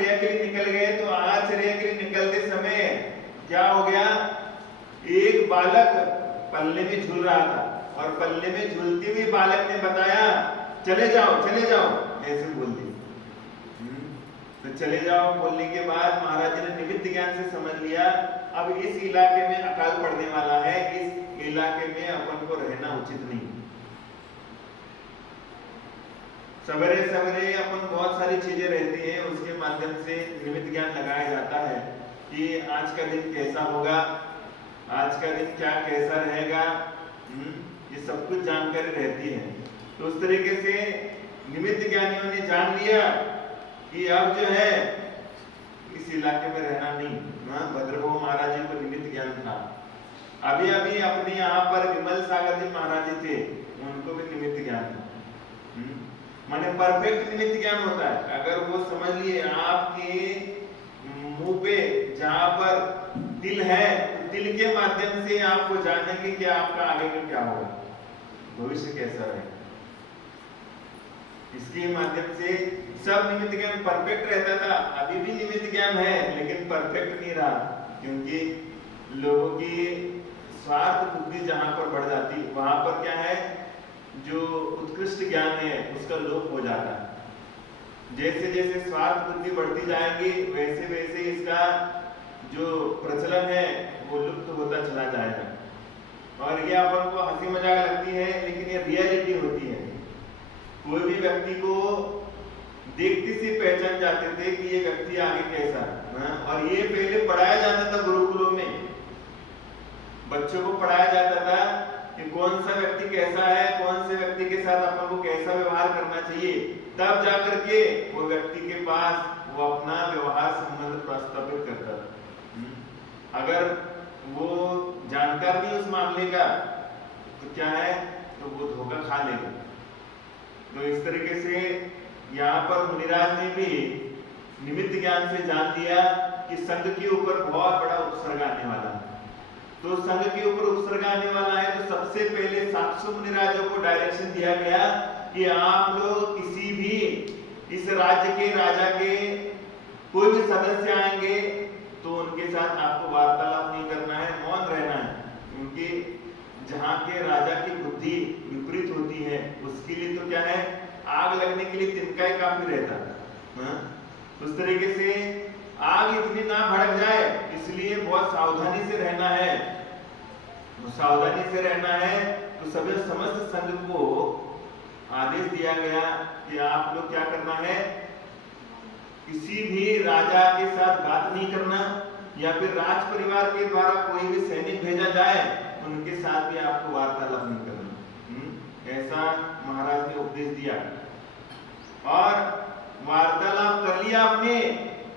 आचर्य के लिए निकल गए। तो आचर्य के लिए निकलते समय क्या हो गया, एक बालक पल्ले में झूल रहा था और पल्ले में झूलते हुए बालक ने बताया चले जाओ चले जाओ, ऐसे बोल दिया। तो चले जाओ बोलने के बाद महाराज जी ने निमित्त ज्ञान से समझ लिया अब इस इलाके में अकाल पड़ने वाला है, इस इलाके में अपन को रहना उचित नहीं। सवेरे सवेरे अपन बहुत सारी चीजें रहती हैं, उसके माध्यम से निमित्त ज्ञान लगाया जाता है कि आज का दिन कैसा होगा, आज का दिन क्या कैसा रहेगा, ये सब कुछ जानकारी रहती है। तो उस तरीके से निमित्त ज्ञानियों ने जान लिया कि अब जो है इस इलाके में रहना नहीं। भद्रभव महाराज जी को निमित्त ज्ञान था। अभी अभी अपने यहाँ पर विमल सागर जी महाराज जी थे, उनको भी निमित्त ज्ञान था। माने परफेक्ट निमित्त ज्ञान होता है। अगर वो समझ लिए आपके मुंह पे जहां पर दिल है, दिल के माध्यम से आपको जानेंगे कि आपका आगे का क्या होगा, भविष्य कैसा रहेगा। इसके माध्यम से सब निमित्त ज्ञान परफेक्ट रहता था। अभी भी निमित्त ज्ञान है लेकिन परफेक्ट नहीं रहा, क्योंकि लोगों की स्वार्थ बुद्धि जहां पर बढ़ जाती वहां पर क्या है, जो उत्कृष्ट ज्ञान है उसका लोप हो जाता है। जैसे जैसे स्वार्थ बुद्धि बढ़ती जाएगी वैसे वैसे इसका जो प्रचलन है वो लुप्त होता चला जाएगा। और ये अपन को हंसी मजाक लगती है लेकिन ये रियलिटी होती है। कोई भी व्यक्ति को देखते से पहचान जाते थे कि ये व्यक्ति आगे कैसा है। और ये पहले पढ़ाया जाता था गुरुकुलों में, बच्चों को पढ़ाया जाता था कि कौन सा व्यक्ति कैसा है, कौन से व्यक्ति के साथ अपन को कैसा व्यवहार करना चाहिए, तब जाकर के वो व्यक्ति के पास वो अपना व्यवहार संबंध प्रस्तावित करता था। अगर वो जानकार नहीं उस मामले का तो क्या है, तो वो धोखा खा लेगा। तो इस तरीके से यहाँ पर मुनिराज ने भी निमित्त ज्ञान से जान लिया कि संघ के ऊपर बहुत बड़ा उपसर्ग आने वाला है। तो संघ के ऊपर उपसर्ग आने वाला है तो सबसे पहले साक्षु मुनिराजों को डायरेक्शन दिया गया कि आप लोग किसी भी इस राज्य के राजा के कोई भी सदस्य आएंगे तो उनके साथ आपको वार्तालाप नहीं करना है, मौन रहना है। क्योंकि जहाँ के राजा की बुद्धि विपरीत होती है उसके लिए तो क्या है, आग लगने के लिए तिनका ही काफी रहता है। उस तरीके से आग इतनी ना भड़क जाए इसलिए बहुत सावधानी से रहना है। सावधानी से रहना है तो सभी समस्त संघ को आदेश दिया गया कि आप लोग क्या करना है, किसी भी राजा के साथ बात नहीं करना, या फिर राज परिवार के द्वारा कोई भी सैनिक भेजा जाए उनके साथ भी आपको वार्तालाप नहीं करना। ऐसा महाराज ने उपदेश दिया। और वार्तालाप कर लिया आपने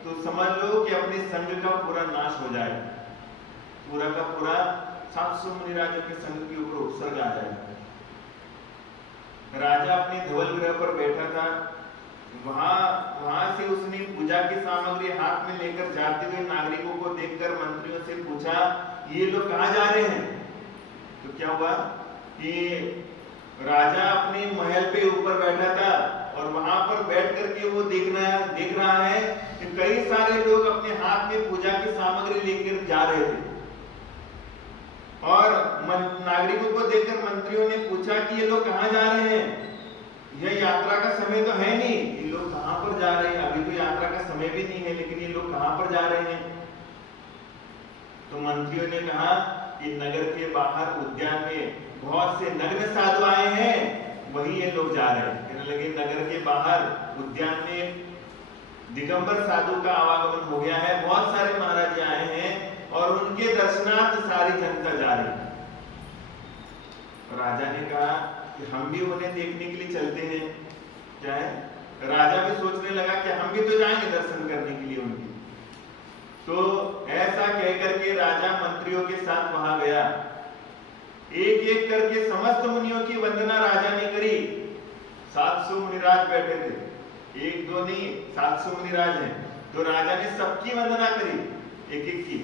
तो समझ लो कि अपने संघ का पूरा नाश हो जाए, पूरा का पूरा 700 मुनिराजों के संघ के ऊपर उपसर्ग आ जाएगा। राजा अपने धवल गृह पर बैठा था, वहां से उसने पूजा की सामग्री हाथ में लेकर जाते हुए नागरिकों को देखकर मंत्रियों से पूछा ये लोग कहाँ जा रहे हैं। तो क्या हुआ कि राजा अपने महल पे ऊपर बैठा था और वहां पर बैठ करके वो देख रहा है कि कई सारे लोग अपने हाथ में पूजा की सामग्री लेकर जा रहे थे। और नागरिकों को देखकर मंत्रियों ने पूछा कि ये लोग कहाँ जा रहे हैं, यह यात्रा का समय तो है नहीं, ये लोग कहाँ पर जा रहे हैं, अभी तो यात्रा का समय भी नहीं है लेकिन ये लोग कहाँ पर जा रहे हैं। तो मंत्रियों ने कहा कि नगर के बाहर उद्यान में बहुत से नग्न साधु आए हैं, वही ये लोग जा रहे हैं। कहने लगे नगर के बाहर उद्यान में दिगंबर साधु का आवागमन हो गया है, बहुत सारे महाराज आए हैं और उनके दर्शनार्थ सारी जनता जा रही है। राजा ने कहा कि हम भी उन्हें देखने के लिए चलते हैं। क्या है, राजा भी सोचने लगा कि हम भी तो जाएंगे दर्शन करने के लिए उनकी। तो ऐसा कहकर के राजा मंत्रियों के साथ वहां गया। एक एक करके समस्त मुनियों की वंदना राजा ने करी। 700 मुनिराज बैठे थे, एक दो नहीं 700 मुनिराज हैं। तो राजा ने सबकी वंदना करी एक एक की,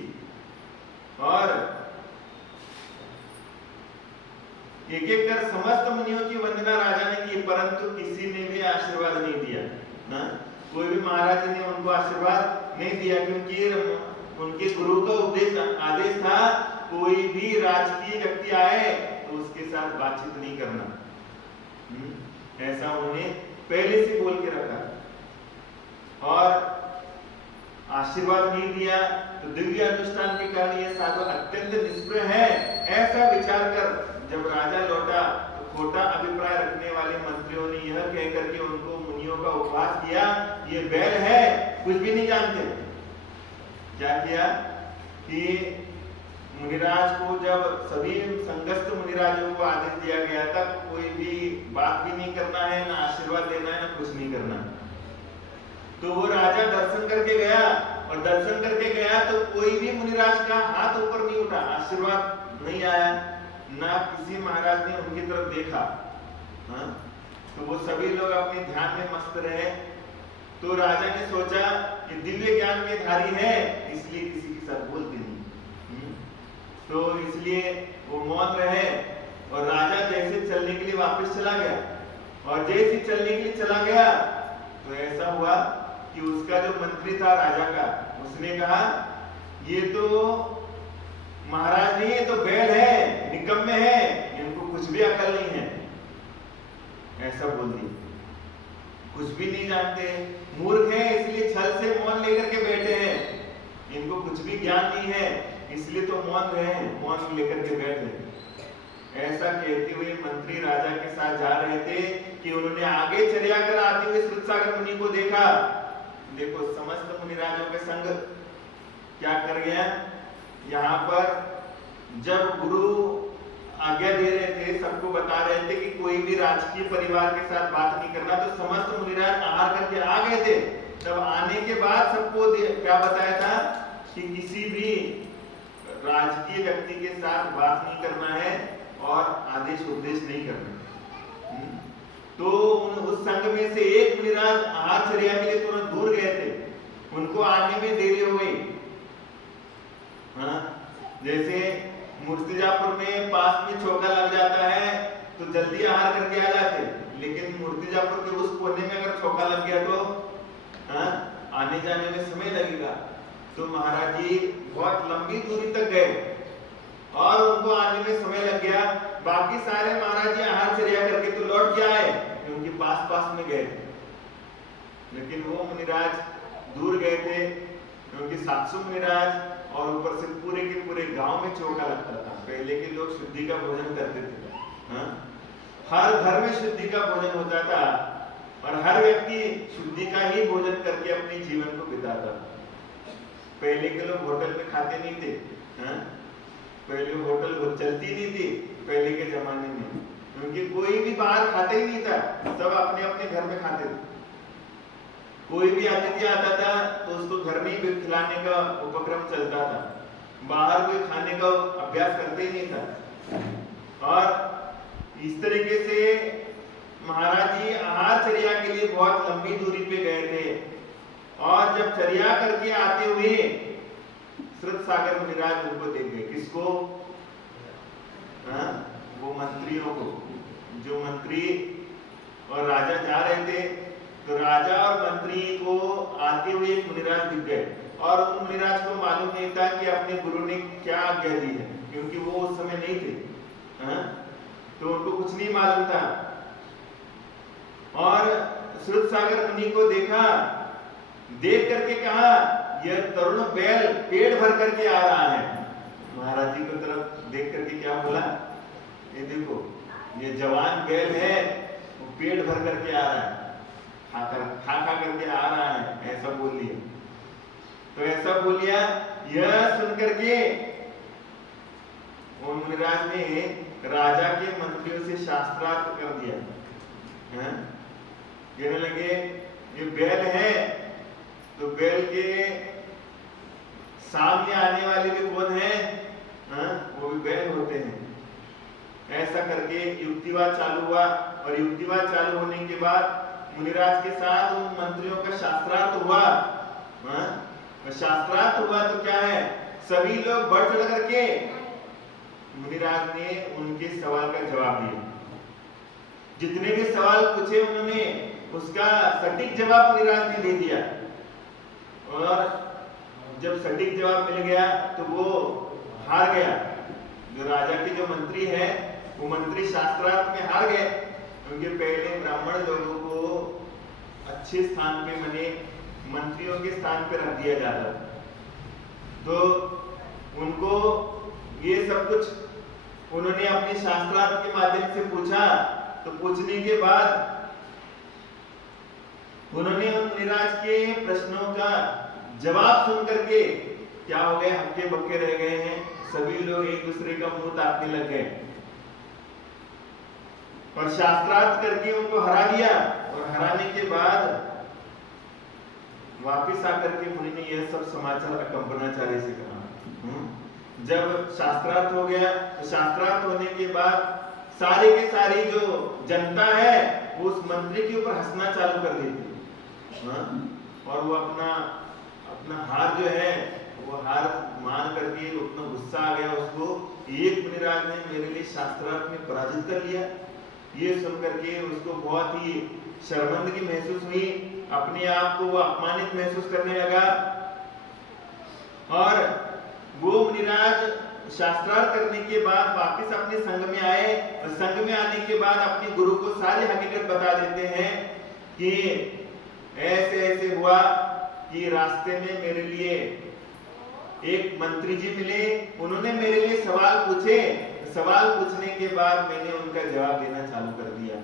और एक एक कर समस्त मुनियों की वंदना राजा ने की, परंतु किसी ने भी आशीर्वाद नहीं दिया ना। कोई भी महाराज ने उनको आशीर्वाद नहीं दिया, क्योंकि उनके गुरु का उपदेश आदेश था कोई भी राजकीय व्यक्ति आए तो उसके साथ बातचीत नहीं करना। ऐसा उन्होंने पहले से बोल के रखा और आशीर्वाद नहीं दिया। तो दिव्य अनुष्ठान के कारण यह साधु अत्यंत निष्प्रह है, ऐसा विचार कर जब राजा लौटा तो खोटा अभिप्राय रखने वाले मंत्रियों ने यह कहकर के उनको मुनियों का उपवास किया, ये बैल है, कुछ भी नहीं जानते। क्या किया कि मुनिराज को जब सभी संगस्थ मुनिराजों को आदेश दिया गया था कोई भी बात भी नहीं करना है, ना आशीर्वाद देना है, ना कुछ नहीं करना। तो वो राजा दर्शन करके गया और दर्शन करके गया तो कोई भी मुनिराज का हाथ ऊपर नहीं उठा, आशीर्वाद नहीं आया, ना किसी महाराज ने उनकी तरफ देखा। तो वो सभी लोग अपने ध्यान में मस्त रहे। तो राजा ने सोचा कि दिव्य ज्ञान के धारी है, इसलिए किसी के साथ बोलते नहीं। तो इसलिए वो मौन रहे और राजा जैसे चलने के लिए वापस चला गया और जैसे चलने के लिए चला गया तो ऐसा हुआ कि उसका जो मंत्री था राजा का, उसने कहा ये तो महाराज नहीं, ये तो बैल है, निकम्मे है, इनको कुछ भी अकल नहीं है। ऐसा बोल दिया, कुछ भी नहीं जानते, मूर्ख है, इसलिए छल से मौन लेकर के बैठे हैं, इनको कुछ भी ज्ञान नहीं है, इसलिए तो मौन रहे हैं, मौन लेकर के बैठे। ऐसा कहते हुए मंत्री राजा के साथ जा रहे थे कि उन्होंने आगे चर्या कर आते हुए श्रुतसागर मुनि को देखा। देखो समस्त मुनिराजों के संग क्या कर गया। यहाँ पर जब गुरु आज्ञा दे रहे थे, सबको बता रहे थे कि कोई भी राजकीय परिवार के साथ बात नहीं करना, तो समस्त मुनिराज आहार करके आ गए थे। तब आने के बाद सबको क्या बताया था कि किसी भी राजकीय व्यक्ति के साथ बात नहीं करना है और आदेश उपदेश नहीं करना। तो उस संघ में से एक मुनिराज आहारचर्या के लिए तुरंत दूर गए थे, उनको आने में देरी हो गई। जैसे मूर्तिजापुर में पास में चौका लग जाता है तो जल्दी आहार करके आ जाते, लेकिन मूर्तिजापुर के उस कोने में अगर चौका लग गया तो आने जाने में समय लगेगा। तो महाराज जी बहुत लंबी दूरी तक गए और उनको आने में समय लग गया। बाकी सारे महाराज जी आहारचर्या करके तो लौट के आए क्योंकि पास पास में गए थे, लेकिन वो मुनिराज दूर गए थे क्योंकि 700 मुनिराज और ऊपर से पूरे के पूरे गांव में चौका लगता था। पहले के लोग शुद्धि का भोजन करते थे, हर घर में शुद्धि का भोजन होता था और हर व्यक्ति शुद्धि का ही भोजन करके अपने जीवन को बिताता था। पहले के लोग होटल में खाते नहीं थे, पहले होटल चलती नहीं थी पहले के जमाने में, क्योंकि कोई भी बाहर खाता ही नहीं था, सब अपने अपने घर में खाते थे। कोई भी अतिथि आता था तो उसको घर में ही खिलाने का उपक्रम चलता था, बाहर कोई खाने का अभ्यास करते ही नहीं था। और इस तरीके से महाराज जी आहारचर्या के लिए बहुत लंबी दूरी पे गए थे और जब चर्या करके आते हुए श्रुतसागर मुनिराज उनको देख गए। किसको? वो मंत्रियों को। जो मंत्री और राजा जा रहे थे तो राजा और मंत्री को आते हुए एक मुनिराज दिख गए और उन मुनिराज को मालूम नहीं था कि अपने गुरु ने क्या आज्ञा दी है, क्योंकि वो उस समय नहीं थे, तो उनको कुछ नहीं मालूम था। और श्रुतसागर मुनि को देखा, देख करके कहा यह तरुण बैल पेट भर करके आ रहा है। महाराज जी की तरफ देख करके क्या बोला, ये देखो ये जवान बैल है, वो पेट भर करके आ रहा है, खा करके आ रहा है, ऐसा बोल लिया। तो ऐसा बोल लिया, यह सुन करके मुनिराज ने राजा के मंत्रियों से शास्त्रार्थ कर दिया। कहने लगे ये बैल है तो बैल के सामने आने वाले भी कौन है, वो भी बैल होते हैं। ऐसा करके युक्तिवाद चालू हुआ और युक्तिवाद चालू होने के बाद मुनिराज के साथ उन मंत्रियों का शास्त्रार्थ हुआ। शास्त्रार्थ हुआ तो क्या है, सभी लोग बढ़ चढ़ करके मुनिराज ने उनके सवाल का जवाब दिया। जितने भी सवाल पूछे उन्होंने उसका सटीक जवाब मुनिराज ने दे दिया। और जब सटीक जवाब मिल गया तो वो हार गया। जो राजा के जो मंत्री है वो मंत्री शास्त्रार्थ में हार गए, क्योंकि पहले ब्राह्मण लोगों को अच्छे स्थान पे माने मंत्रियों के स्थान पे रख दिया जाता, तो उनको ये सब कुछ उन्होंने अपने शास्त्रार्थ के माध्यम से पूछा। तो पूछने के बाद उन्होंने उन मुनिराज के प्रश्नों का जवाब सुन करके क्या हो गए, हक्के बक्के रह गए हैं। सभी लोग एक दूसरे का मुंह ताकने लग गए और शास्त्रार्थ करके उनको हरा दिया। और हराने के बाद वापिस आकर के मुनि ने यह सब समाचार अकंपनाचार्य से कहा। जब शास्त्रार्थ हो गया तो शास्त्रार्थ होने के बाद सारी की सारी जो जनता है वो उस मंत्री के ऊपर हंसना चालू कर देती है। और वो अपना हार जो है वो हार मान करके उतना गुस्सा आ गया उसको, एक मुनिराज ने मेरे लिए शास्त्रार्थ में पराजित कर लिया। ये सुन करके उसको बहुत ही शर्मिंदगी महसूस हुई, अपने आप को वो अपमानित महसूस करने लगा। और वो मुनिराज शास्त्रार्थ करने के बाद वापस अपने संघ में आए और संघ में आने के बाद अपने गुरु को सारी हकीकत बता देते हैं कि ऐसे ऐसे हुआ कि रास्ते में मेरे लिए एक मंत्री जी मिले, उन्होंने मेरे लिए सवाल पूछे। सवाल पूछने के बाद मैंने उनका जवाब देना चालू कर दिया,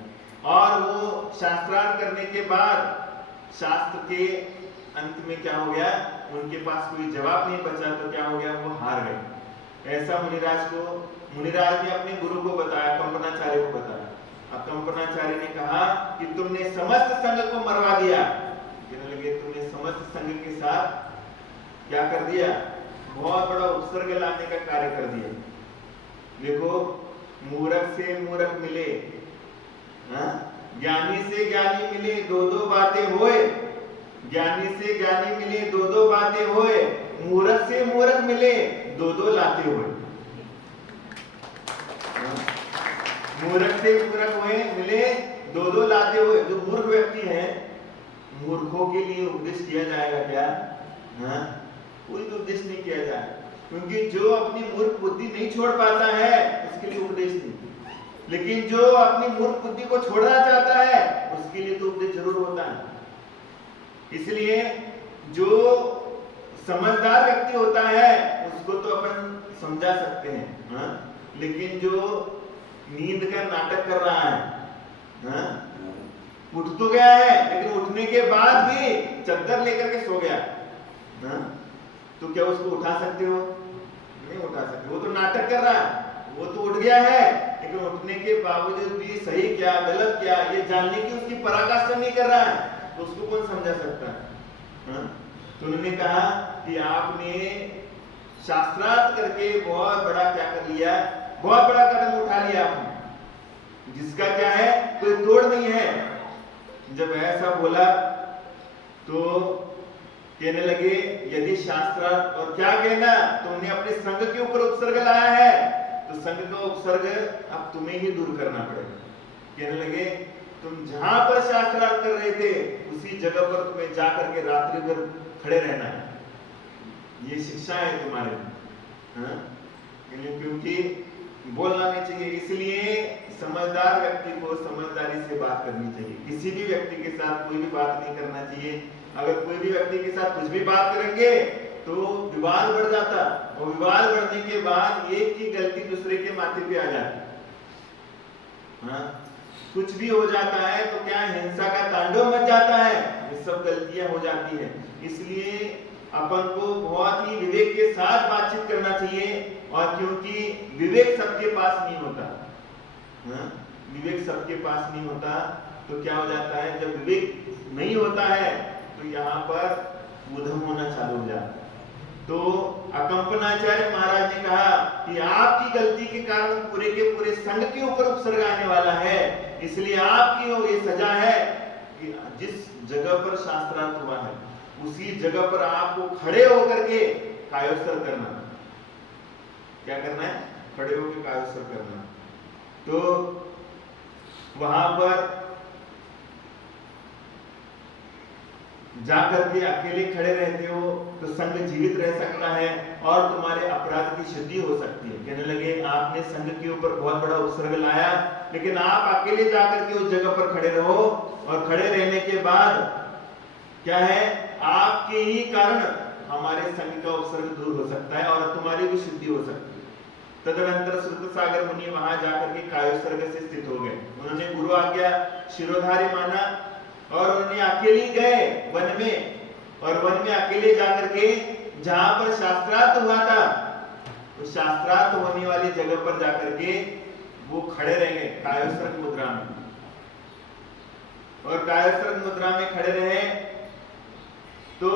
और वो शास्त्रार्थ करने के बाद शास्त्र के अंत में क्या हो गया, उनके पास कोई जवाब नहीं बचा तो क्या हो गया, वो हार गए। ऐसा मुनिराज ने अपने गुरु को बताया, कंपनाचार्य को बताया। अब कंपनाचार्य ने कहा कि तुमने समस्त संघ को मरवा दिया। कहने लगे तुमने समस्त संघ के साथ क्या कर दिया, बहुत बड़ा उपसर्ग लाने का कार्य कर दिया। देखो, मूर्ख से मूर्ख मिले, ज्ञानी से ज्ञानी मिले, दो दो बातें होए। ज्ञानी से ज्ञानी मिले, दो दो बातें होए। मूर्ख से मूर्ख मिले, दो दो लाते हुए। मूर्ख से मूर्ख हुए मिले, दो दो लाते हुए। जो मूर्ख व्यक्ति है, मूर्खों के लिए उपदेश किया जाएगा क्या? कोई तो उपदेश नहीं किया जाए, क्योंकि जो अपनी मूर्ख बुद्धि नहीं छोड़ पाता है उसके लिए उपदेश नहीं। लेकिन जो अपनी मूर्ख बुद्धि को छोड़ना चाहता है उसके लिए तो उपदेश जरूर होता है। इसलिए जो समझदार व्यक्ति होता है उसको तो अपन समझा सकते हैं, लेकिन जो नींद का नाटक कर रहा है, उठ तो गया है लेकिन उठने के बाद भी चद्दर लेकर के सो गया, तो क्या उसको उठा सकते हो? नहीं उठा सकते। वो तो नाटक कर रहा है, वो तो उठ गया है लेकिन उठने के बावजूद भी सही क्या गलत क्या ये जानने की उसकी पराकाष्ठा नहीं कर रहा है, तो उसको कौन समझा सकता है? तो उन्होंने कहा कि आपने शास्त्रार्थ करके बहुत बड़ा क्या कर लिया, बहुत बड़ा कदम उठा लिया आपने, जिसका क्या है कोई तोड़ नहीं है। जब ऐसा बोला तो कहने लगे यदि शास्त्र और क्या कहना, तुमने अपने संघ के ऊपर उपसर्ग लाया है तो संघ का उपसर्ग अब तुम्हें ही दूर करना पड़ेगा। कहने लगे तुम जहां पर शास्त्रार्थ कर रहे थे उसी जगह पर तुम्हें जाकर के रात्रि भर खड़े रहना है, ये शिक्षा है तुम्हारे, क्योंकि बोलना नहीं चाहिए। इसलिए समझदार व्यक्ति को समझदारी से बात करनी चाहिए, किसी भी व्यक्ति के साथ कोई भी बात नहीं करना चाहिए। अगर कोई भी व्यक्ति के साथ कुछ भी बात करेंगे तो विवाद बढ़ जाता, और विवाद बढ़ने के बाद एक की गलती दूसरे के माथे पे आ जाती, कुछ भी हो जाता है तो क्या हिंसा का तांडव मच जाता है, ये सब गलतियां हो जाती है। इसलिए अपन को बहुत ही विवेक के साथ बातचीत करना चाहिए, और क्योंकि विवेक सबके पास नहीं होता, विवेक सबके पास नहीं होता तो क्या हो जाता है, जब विवेक नहीं होता है तो यहाँ पर उधम होना चालू हो जाता है। तो अकंपनाचार्य महाराज ने कहा कि आपकी गलती के कारण पूरे के पूरे संघ के ऊपर उपसर्ग आने वाला है, इसलिए आपकी ये सजा है कि जिस जगह पर शास्त्रार्थ हुआ है उसी जगह पर आपको खड़े होकर के कायोत्सर्ग करना। क्या करना है? खड़े होकर कायोत्सर्ग करना। तो वहां पर जाकर के अकेले खड़े रहते हो तो संघ जीवित रह सकता है और तुम्हारे अपराध की शुद्धि हो सकती है। कहने लगे आपने संघ के ऊपर बहुत बड़ा उपसर्ग लाया, लेकिन आप अकेले जाकर के उस जगह पर खड़े रहो, और खड़े रहने के बाद क्या है, आपके ही कारण हमारे संघ का उपसर्ग दूर हो सकता है और तुम्हारी भी शुद्धि हो सकती है। तदनंतर श्रुतसागर मुनि वहां जाकर के कायोत्सर्ग से स्थित हो गए। उन्होंने गुरु आज्ञा शिरोधारी माना और उन्होंने अकेले गए वन में, और वन में अकेले जाकर के जहां पर शास्त्रार्थ हुआ था उस शास्त्रार्थ होने वाली जगह पर जाकर के वो खड़े रहेंगे कायोत्सर्ग मुद्रा में, और कायोत्सर्ग मुद्रा में खड़े रहे। तो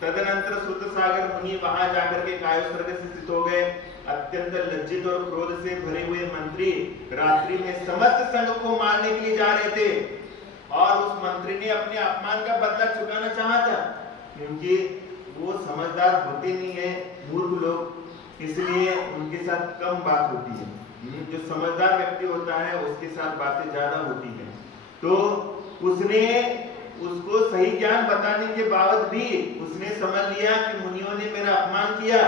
तदनंतर श्रुतसागर मुनि वहां जाकर के कायोत्सर्ग से स्थित हो गए। अत्यंत लज्जित और क्रोध से भरे हुए मंत्री रात्रि में समस्त संघ को मारने के लिए जा रहे थे, और उस मंत्री ने अपने अपमान का बदला चुकाना चाहा था, क्योंकि वो समझदार होते नहीं है, मूर्ख लोग, इसलिए उनके साथ कम बात होती है। जो समझदार व्यक्ति होता है उसके साथ बातें ज्यादा होती है। तो उसने उसको सही ज्ञान बताने के बाद भी उसने समझ लिया कि मुनियों ने मेरा अपमान किया।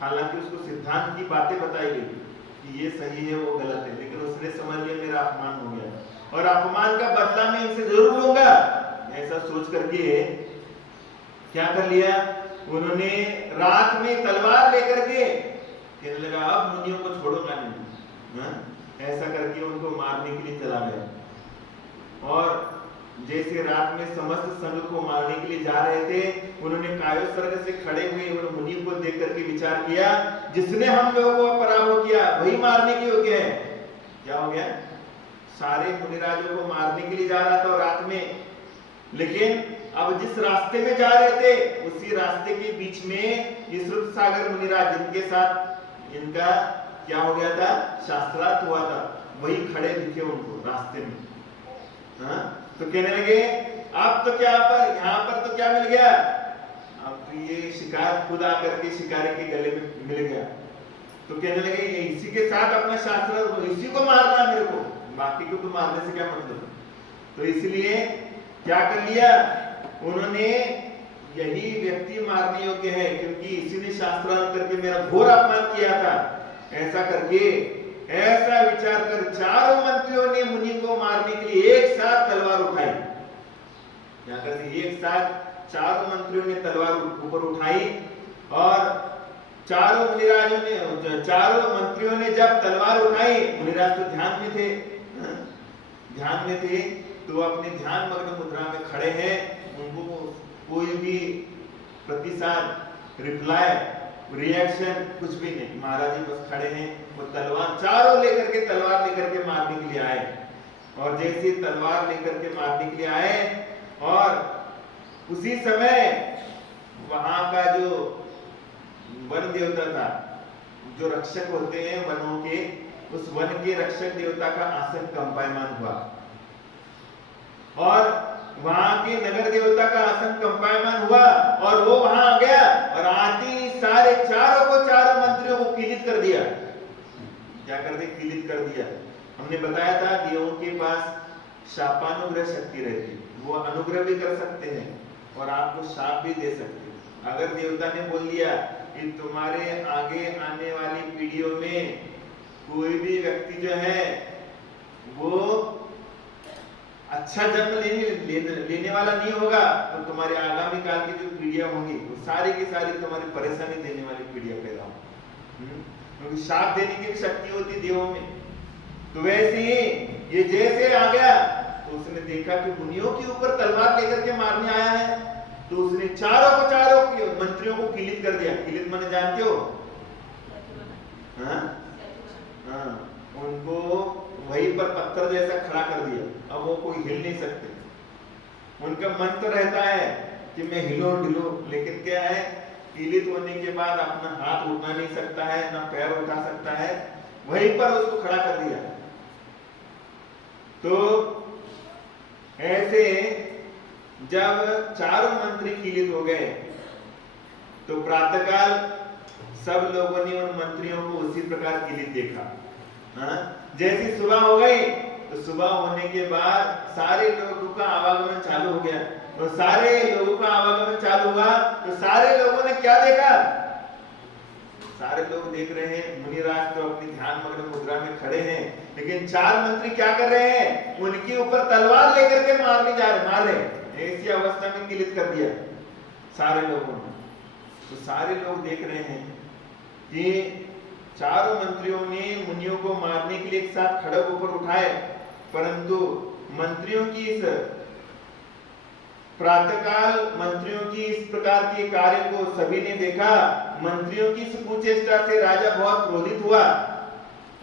हालांकि उसको सिद्धांत की बातें बताई गई कि ये सही है वो गलत है, लेकिन उसने समझ लिया मेरा अपमान हो गया और अपमान का बदला मैं इनसे जरूर लूंगा। ऐसा सोच करके क्या कर लिया, उन्होंने रात में तलवार लेकर के कहने लगा अब मुनियों को छोड़ूंगा नहीं। ऐसा करके उनको मारने के लिए चला गया। और जैसे रात में समस्त संघ को मारने के लिए जा रहे थे, उन्होंने कायोत्सर्ग से खड़े हुए उन मुनि को देख करके विचार किया, जिसने हम लोगों को पराभव किया वही मारने के योग्य है। क्या हो गया, सारे मुनिराजों को मारने के लिए जा रहा था रात में, लेकिन अब जिस रास्ते में जा रहे थे उसी रास्ते के बीच में ये श्रुतसागर मुनिराज जिनके साथ इनका क्या हो गया था, शास्त्रार्थ हुआ था, वही खड़े दिखे उनको रास्ते में। तो कहने लगे अब तो क्या पर यहाँ पर तो क्या मिल गया, अब तो ये शिकार खुद आकर के शिकारी के गले में मिल गया। तो कहने लगे इसी के साथ अपना शास्त्र, इसी को मारना मेरे को, बाकी को तो मारने से क्या मतलब। तो इसलिए क्या कर लिया उन्होंने, यही व्यक्ति मारने योग्य है क्योंकि इसी ने शास्त्रार्थ करके मेरा घोर अपमान किया था। ऐसा करके ऐसा विचार कर चारों मंत्रियों ने मुनि को मारने के लिए एक साथ तलवार उठाई। क्या करते, एक साथ चारों मंत्रियों ने तलवार ऊपर उठाई, और चारों मुनिराजों ने, चारों मंत्रियों ने जब तलवार उठाई, मुनिराज तो ध्यान में थे, ध्यान में थे, तो अपने ध्यान मग्न मुद्रा में खड़े हैं, उनको कोई भी प्रतिसाद, रिप्लाई, रिएक्शन कुछ भी नहीं। महाराज जी बस खड़े हैं, वो तलवार चारों लेकर के तलवार लेकर के मारने के लिए आए, और जैसे तलवार लेकर के मारने के लिए आए, और उसी समय वहां का जो वन देवता था, जो रक्षक होते हैं वनों के, उस वन के रक्षक देवता का आसन कंपायमान हुआ, और वहां के नगर देवता का आसन कंपायमान हुआ, और वो वहां आ गया और आते ही सारे चारों को, चारों मंत्रियों को पीड़ित कर दिया। क्या कर दिया, पीड़ित कर दिया। हमने बताया था देवों के पास शापानुग्रह शक्ति रहती है, वो अनुग्रह भी कर सकते हैं और आपको शाप भी दे सकते हैं। अगर देवता ने बोल दिया कि तुम्हारे आगे आने वाली पीढ़ियों में कोई भी व्यक्ति जो है वो अच्छा जन्म लेने वाला नहीं होगा, तो तुम्हारे आगामी काल की जो पीढ़ियां होंगी वो सारी की सारी तुम्हारी परेशानी देने वाली पीढ़ियां पैदा होंगी, क्योंकि शाप देने की शक्ति होती देवों में। तो वैसे ही ये जैसे आ गया तो उसने देखा कि मुनियों के ऊपर तलवार लेकर के मारने आया है, तो उसने चारों मंत्रियों को किलित कर दिया। किलित माने जानते हो, उनको वहीं पर पत्थर जैसा खड़ा कर दिया, अब वो कोई हिल नहीं सकते। उनका मन तो रहता है कि मैं हिलो ढिलो, लेकिन क्या है, पीड़ित होने के बाद अपना हाथ उठा नहीं सकता है, ना पैर उठा सकता है, वहीं पर उसको खड़ा कर दिया। तो ऐसे जब चारों मंत्री पीड़ित हो गए तो प्रातःकाल सब लोगों ने उन मंत्रियों को उसी प्रकार पीड़ित देखा। जैसी सुबह हो गई तो सुबह होने के बाद सारे लोगों का आवागमन चालू हो गया, तो सारे लोगों का आवागमन चालू हुआ, तो सारे लोगों ने क्या देखा? सारे लोग देख रहे हैं, मुनिराज तो अपनी ध्यान मग्न मुद्रा में खड़े हैं, लेकिन चार मंत्री क्या कर रहे हैं? उनके ऊपर तलवार लेकर के मार रहे हैं। ऐसी अवस्था में किलित कर दिया सारे लोगों ने। तो सारे लोग देख रहे हैं कि चारों मंत्रियों ने मुनियों को मारने के लिए एक साथ खड़ग ऊपर उठाए, परंतु मंत्रियों की इस प्रातःकाल मंत्रियों की इस प्रकार के कार्य को सभी ने देखा। मंत्रियों की इस कुचेष्टा से राजा बहुत क्रोधित हुआ।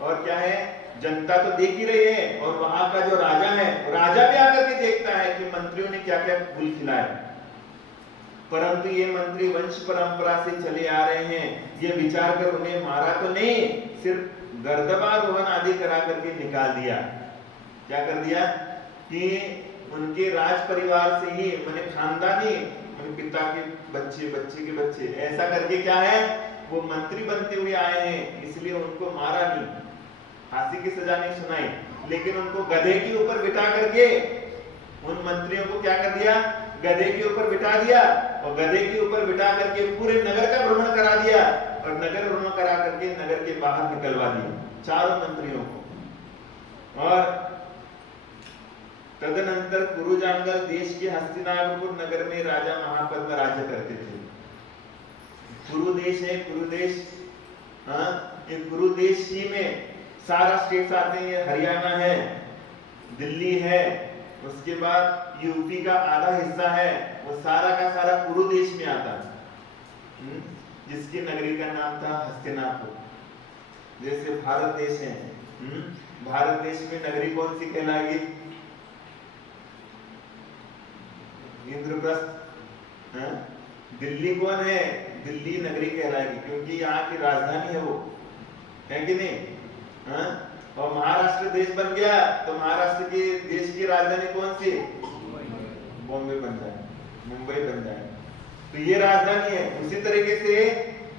और क्या है, जनता तो देख ही रही है, और वहां का जो राजा है, राजा भी आकर के देखता है कि मंत्रियों ने क्या क्या फूल खिलाए। परंतु ये मंत्री वंश परंपरा से चले आ रहे हैं, ये विचार कर उन्हें मारा तो नहीं, सिर्फ गर्दबारोहण आदि करा करके निकाल दिया। क्या कर दिया कि उनके राज परिवार से ही, मैंने खानदानी, मैंने पिता के बच्चे, बच्चे के बच्चे, ऐसा करके क्या है, वो मंत्री बनते हुए आए हैं, इसलिए उनको मारा नहीं, फांसी की सजा नहीं सुनाई, लेकिन उनको गधे के ऊपर बिठा करके उन मंत्रियों को क्या कर दिया? गधे के ऊपर बिठा दिया, और गधे के ऊपर बिठा करके पूरे नगर का भ्रमण करा दिया, और नगर भ्रमण करा करके नगर के बाहर निकलवा दिया चारों मंत्रियों को। और तदनंतर कुरुजांगल देश के हस्तिनापुर नगर में राजा महापद्म राज्य करते थे। कुरु देश है, कुरु देश, हाँ, ये कुरु देश ही में सारा स्टेट्स आते हैं, हरियाणा है, दिल्ली है, उसके बाद यूपी का आधा हिस्सा है, वो सारा का सारा कुरु देश में आता है, जिसकी नगरी का नाम था हस्तिनापुर। जैसे भारत देश है, भारत देश में नगरी कौन सी कहलाएगी? इंद्रप्रस्थ। दिल्ली कौन है? दिल्ली नगरी कहलाएगी, क्योंकि यहाँ की राजधानी है वो, है कि नहीं? और महाराष्ट्र देश बन गया तो महाराष्ट्र के देश की राजधानी कौन सी? बॉम्बे बन जाए, मुंबई बन जाए, तो ये राजधानी है। उसी तरीके से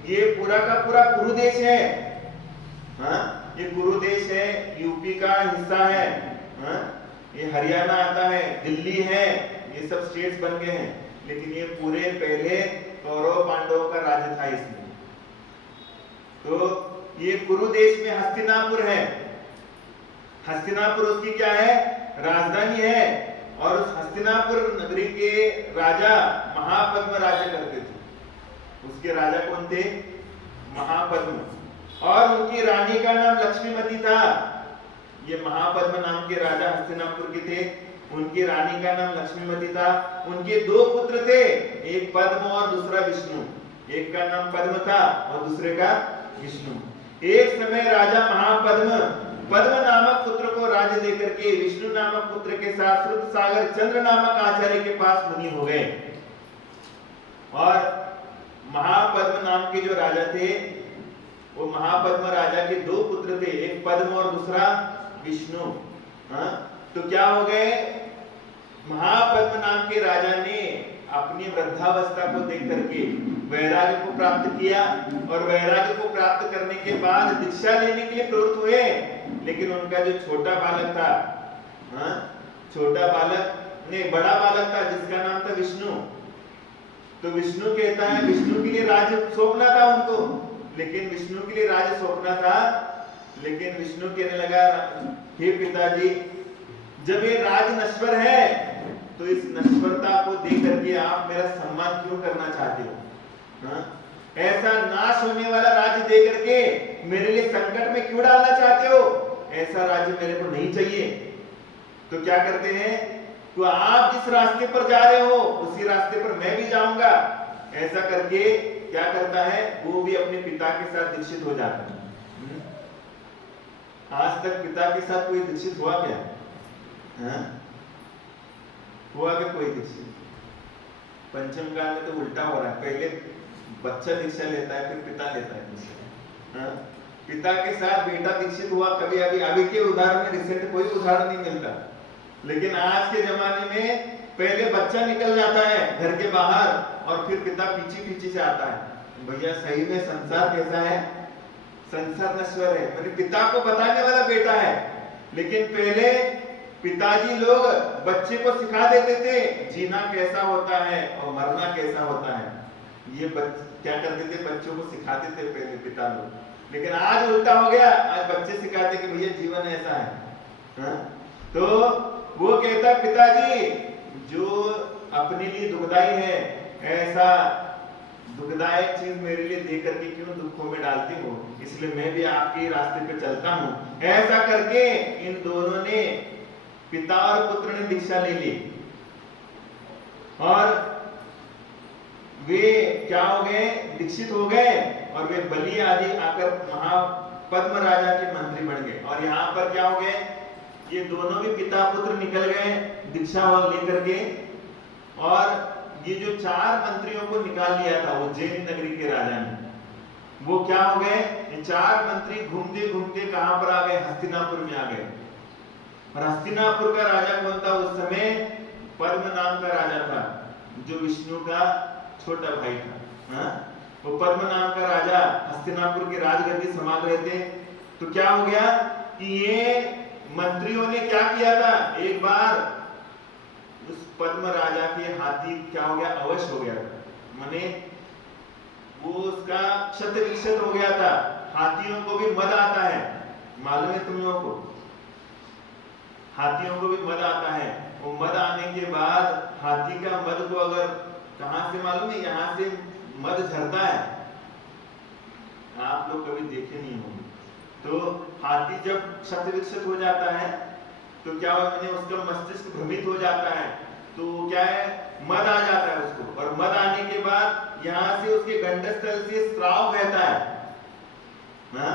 ये पूरा का पूरा कुरु देश है, ये कुरु देश है, यूपी का हिस्सा है, ये हरियाणा आता है, दिल्ली है, ये सब स्टेट्स बन गए हैं, लेकिन ये पूरे पहले कौरव पांडवों का राज्य था इसमें। तो ये कुरु देश में हस्तिनापुर है, हस्तिनापुर उसकी क्या है? राजधानी है, और उस हस्तिनापुर नगरी के राजा महापद्म राज्य करते थे। उसके राजा कौन थे? महापद्म, और उनकी रानी का नाम लक्ष्मीमती था। ये महापद्म नाम के राजा हस्तिनापुर के थे, उनकी रानी का नाम लक्ष्मीमती था। उनके दो पुत्र थे, एक पद्म और दूसरा विष्णु। एक का नाम पद्म था और दूसरे का विष्णु। एक समय राजा महापद्म पद्म नामक पुत्र को राज्य देकर के विष्णु नामक पुत्र के साथ श्रुत सागर चंद्र नामक आचार्य के पास मुनि हो गए। और महापद्म नाम के जो राजा थे, वो महापद्म राजा के दो पुत्र थे, एक पद्म और दूसरा विष्णु। तो क्या हो गए? महापद्म नाम के राजा ने अपनी वृद्धावस्था को देख करके वैराग्य को प्राप्त किया, और वैराग्य को प्राप्त करने के बाद दीक्षा लेने के लिए प्रवृत्त हुए। लेकिन उनका जो छोटा बालक था, छोटा बालक नहीं, बड़ा बालक था, जिसका नाम था विष्णु। तो विष्णु कहता है, विष्णु के लिए राज्य सौंपना था उनको, लेकिन विष्णु के लिए राज्य सौंपना था, लेकिन विष्णु कहने लगा, हे पिताजी, जब ये राज नश्वर है, तो इस नश्वरता को देख करके आप मेरा सम्मान क्यों करना चाहते हो? ऐसा नाश होने वाला राज्य दे करके मेरे लिए संकट में क्यों डालना चाहते हो? ऐसा राज्य मेरे को नहीं चाहिए। तो क्या करते हैं, तो आप जिस रास्ते पर जा रहे हो उसी रास्ते पर मैं भी जाऊंगा। ऐसा करके क्या करता है, वो भी अपने पिता के साथ दीक्षित हो जाता है। आज तक पिता के साथ कोई दीक्षित हुआ क्या? हुआ क्या कोई दीक्षित? पंचम काल में तो उल्टा हो रहा है, पहले बच्चा दीक्षा लेता है, फिर पिता लेता है दीक्षा। पिता के साथ बेटा दीक्षित हुआ कभी? अभी के उदाहरण में रिसेंट कोई उदाहरण नहीं मिलता, लेकिन आज के जमाने में पहले बच्चा निकल जाता है घर के बाहर, और फिर पिता पीछे पीछे से आता है। भैया सही में संसार कैसा है? संसार नश्वर है। मेरे पिता को बताने वाला बेटा है, लेकिन पहले पिताजी लोग बच्चे को सिखा देते थे जीना कैसा होता है और मरना कैसा होता है। ये क्या करते थे, बच्चों को सिखाते थे पहले पिता लोग। लेकिन आज उल्टा हो गया, आज बच्चे सिखाते कि भैया जीवन ऐसा है। हा? तो वो कहता पिताजी जो अपने लिए दुखदाई है, ऐसा दुखदायक चीज मेरे लिए दे करके क्यों दुखों में डालते हो, इसलिए मैं भी आपके रास्ते पे चलता हूं। ऐसा करके इन दोनों ने, पिता और पुत्र ने दीक्षा ले ली और वे क्या हो गए, दीक्षित हो गए और वे बलि आदि आकर महापद्म राजा के मंत्री बन गए। और यहाँ पर क्या हो गए, ये दोनों भी पिता पुत्र निकल गए दीक्षा लेकर के, और ये जो 4 मंत्रियों को निकाल लिया था उज्जैन नगरी के राजा ने, वो क्या हो गए, ये 4 मंत्री घूमते घूमते कहां पर आ गए, हस्तिनापुर में आ गए। और हस्तिनापुर का राजा कौन था उस समय, पद्म नाम का राजा था, जो विष्णु का छोटा भाई था। हाँ? वो पद्म नाम का राजा हस्तिनापुर की राजगद्दी संभाल रहे थे। तो क्या हो गया कि ये मंत्रियों ने क्या किया था, एक बार उस पद्म राजा के हाथी क्या हो गया, अवश्य हो गया, माने वो उसका क्षत विक्षत हो गया था। हाथियों को भी मद आता है, मालूम है तुम लोगों को, हाथियों को भी मद आता है। वो मद आने के बाद हाथी का मद को अगर कहां से मालूम है, यहां से मद झरता है, आप लोग कभी देखे नहीं होंगे। तो हाथी जब क्षत विक्षत हो जाता है तो क्या होता है, उसका मस्तिष्क भ्रमित हो जाता है, तो क्या है, मद आ जाता है उसको। और मद आने के बाद यहाँ से उसके गंडस्थल से स्राव बहता है ना?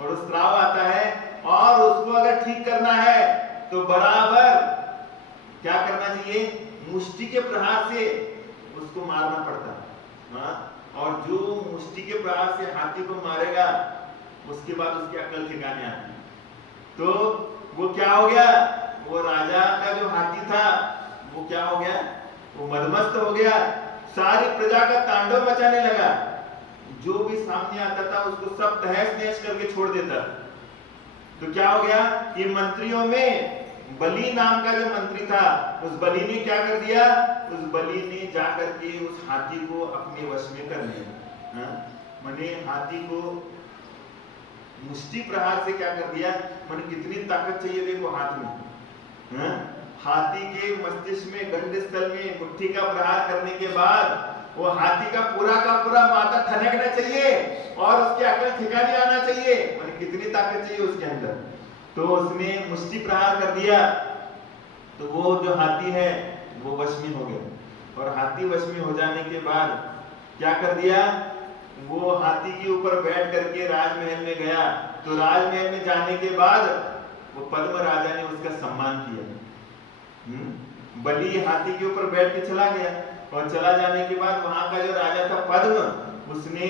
और स्राव आता है, और उसको अगर ठीक करना है तो बराबर क्या करना चाहिए, मुष्टि के प्रहार से उसको मारना पड़ता है। हाँ? और जो मुष्टि के प्रहार से हाथी को मारेगा उसके बाद उसकी अकल ठिकाने आती है। तो वो क्या हो गया, वो राजा का जो हाथी था वो क्या हो गया, वो मदमस्त हो गया, सारी प्रजा का तांडव मचाने लगा, जो भी सामने आता था उसको सब तहस नहस करके छोड़ देता। तो क्या हो गया, ये मंत्रियों में बलि नाम का जो मंत्री था, उस बलि ने क्या कर दिया, उस बलि ने जाकर के उस हाथी को अपने वश में कर लिया। माने हाथी को मुष्टि प्रहार से क्या कर दिया, माने कितनी ताकत चाहिए देखो हाथ में। हाथी के मस्तिष्क में गंडस्थल में मुट्ठी का प्रहार करने के बाद वो हाथी का पूरा माथा ठनकना चाहिए और उसकी अकल ठिकाने आना चाहिए, माने कितनी ताकत चाहिए उसके अंदर। तो उसने मुष्टि प्रहार कर दिया, तो वो जो हाथी है वो वश में हो गया। और हाथी वश में हो जाने के बाद क्या कर दिया, वो हाथी के ऊपर बैठ करके राजमहल में गया। तो राजमहल में जाने के बाद वो पद्म राजा ने उसका सम्मान किया। बलि हाथी के ऊपर बैठ के चला गया, और चला जाने के बाद वहां का जो राजा था पद्म, उसने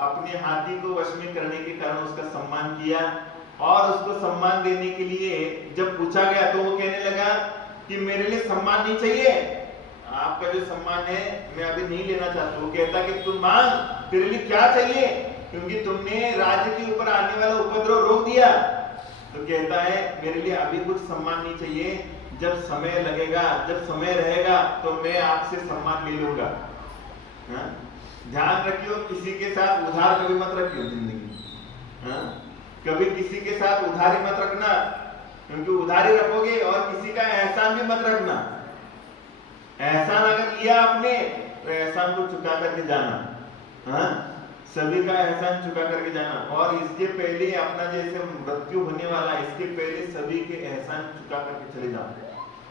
अपने हाथी को वश में करने के कारण उसका सम्मान किया। और उसको सम्मान देने के लिए जब पूछा गया तो वो कहने लगा कि मेरे लिए सम्मान नहीं चाहिए, आपका जो सम्मान है मैं अभी नहीं लेना चाहता। वो कहता कि तुम मांग, तेरे लिए क्या चाहिए, क्योंकि तुमने राज्य के ऊपर आने वाला उपद्रव रोक दिया। तो कहता है मेरे लिए अभी कुछ सम्मान नहीं चाहिए, जब समय लगेगा, जब समय रहेगा तो मैं आपसे सम्मान ले लूंगा। ध्यान रखियो, किसी के साथ उधार कभी मत रखियो जिंदगी। कभी किसी के साथ उधारी मत रखना, क्योंकि उधारी रखोगे और किसी का एहसान भी मत रखना। एहसान अगर किया आपने तो एहसान को चुका करके जाना। सभी का एहसान चुका करके जाना, और इसके पहले अपना जैसे मृत्यु होने वाला, इसके पहले सभी के एहसान चुका करके चले जाओ।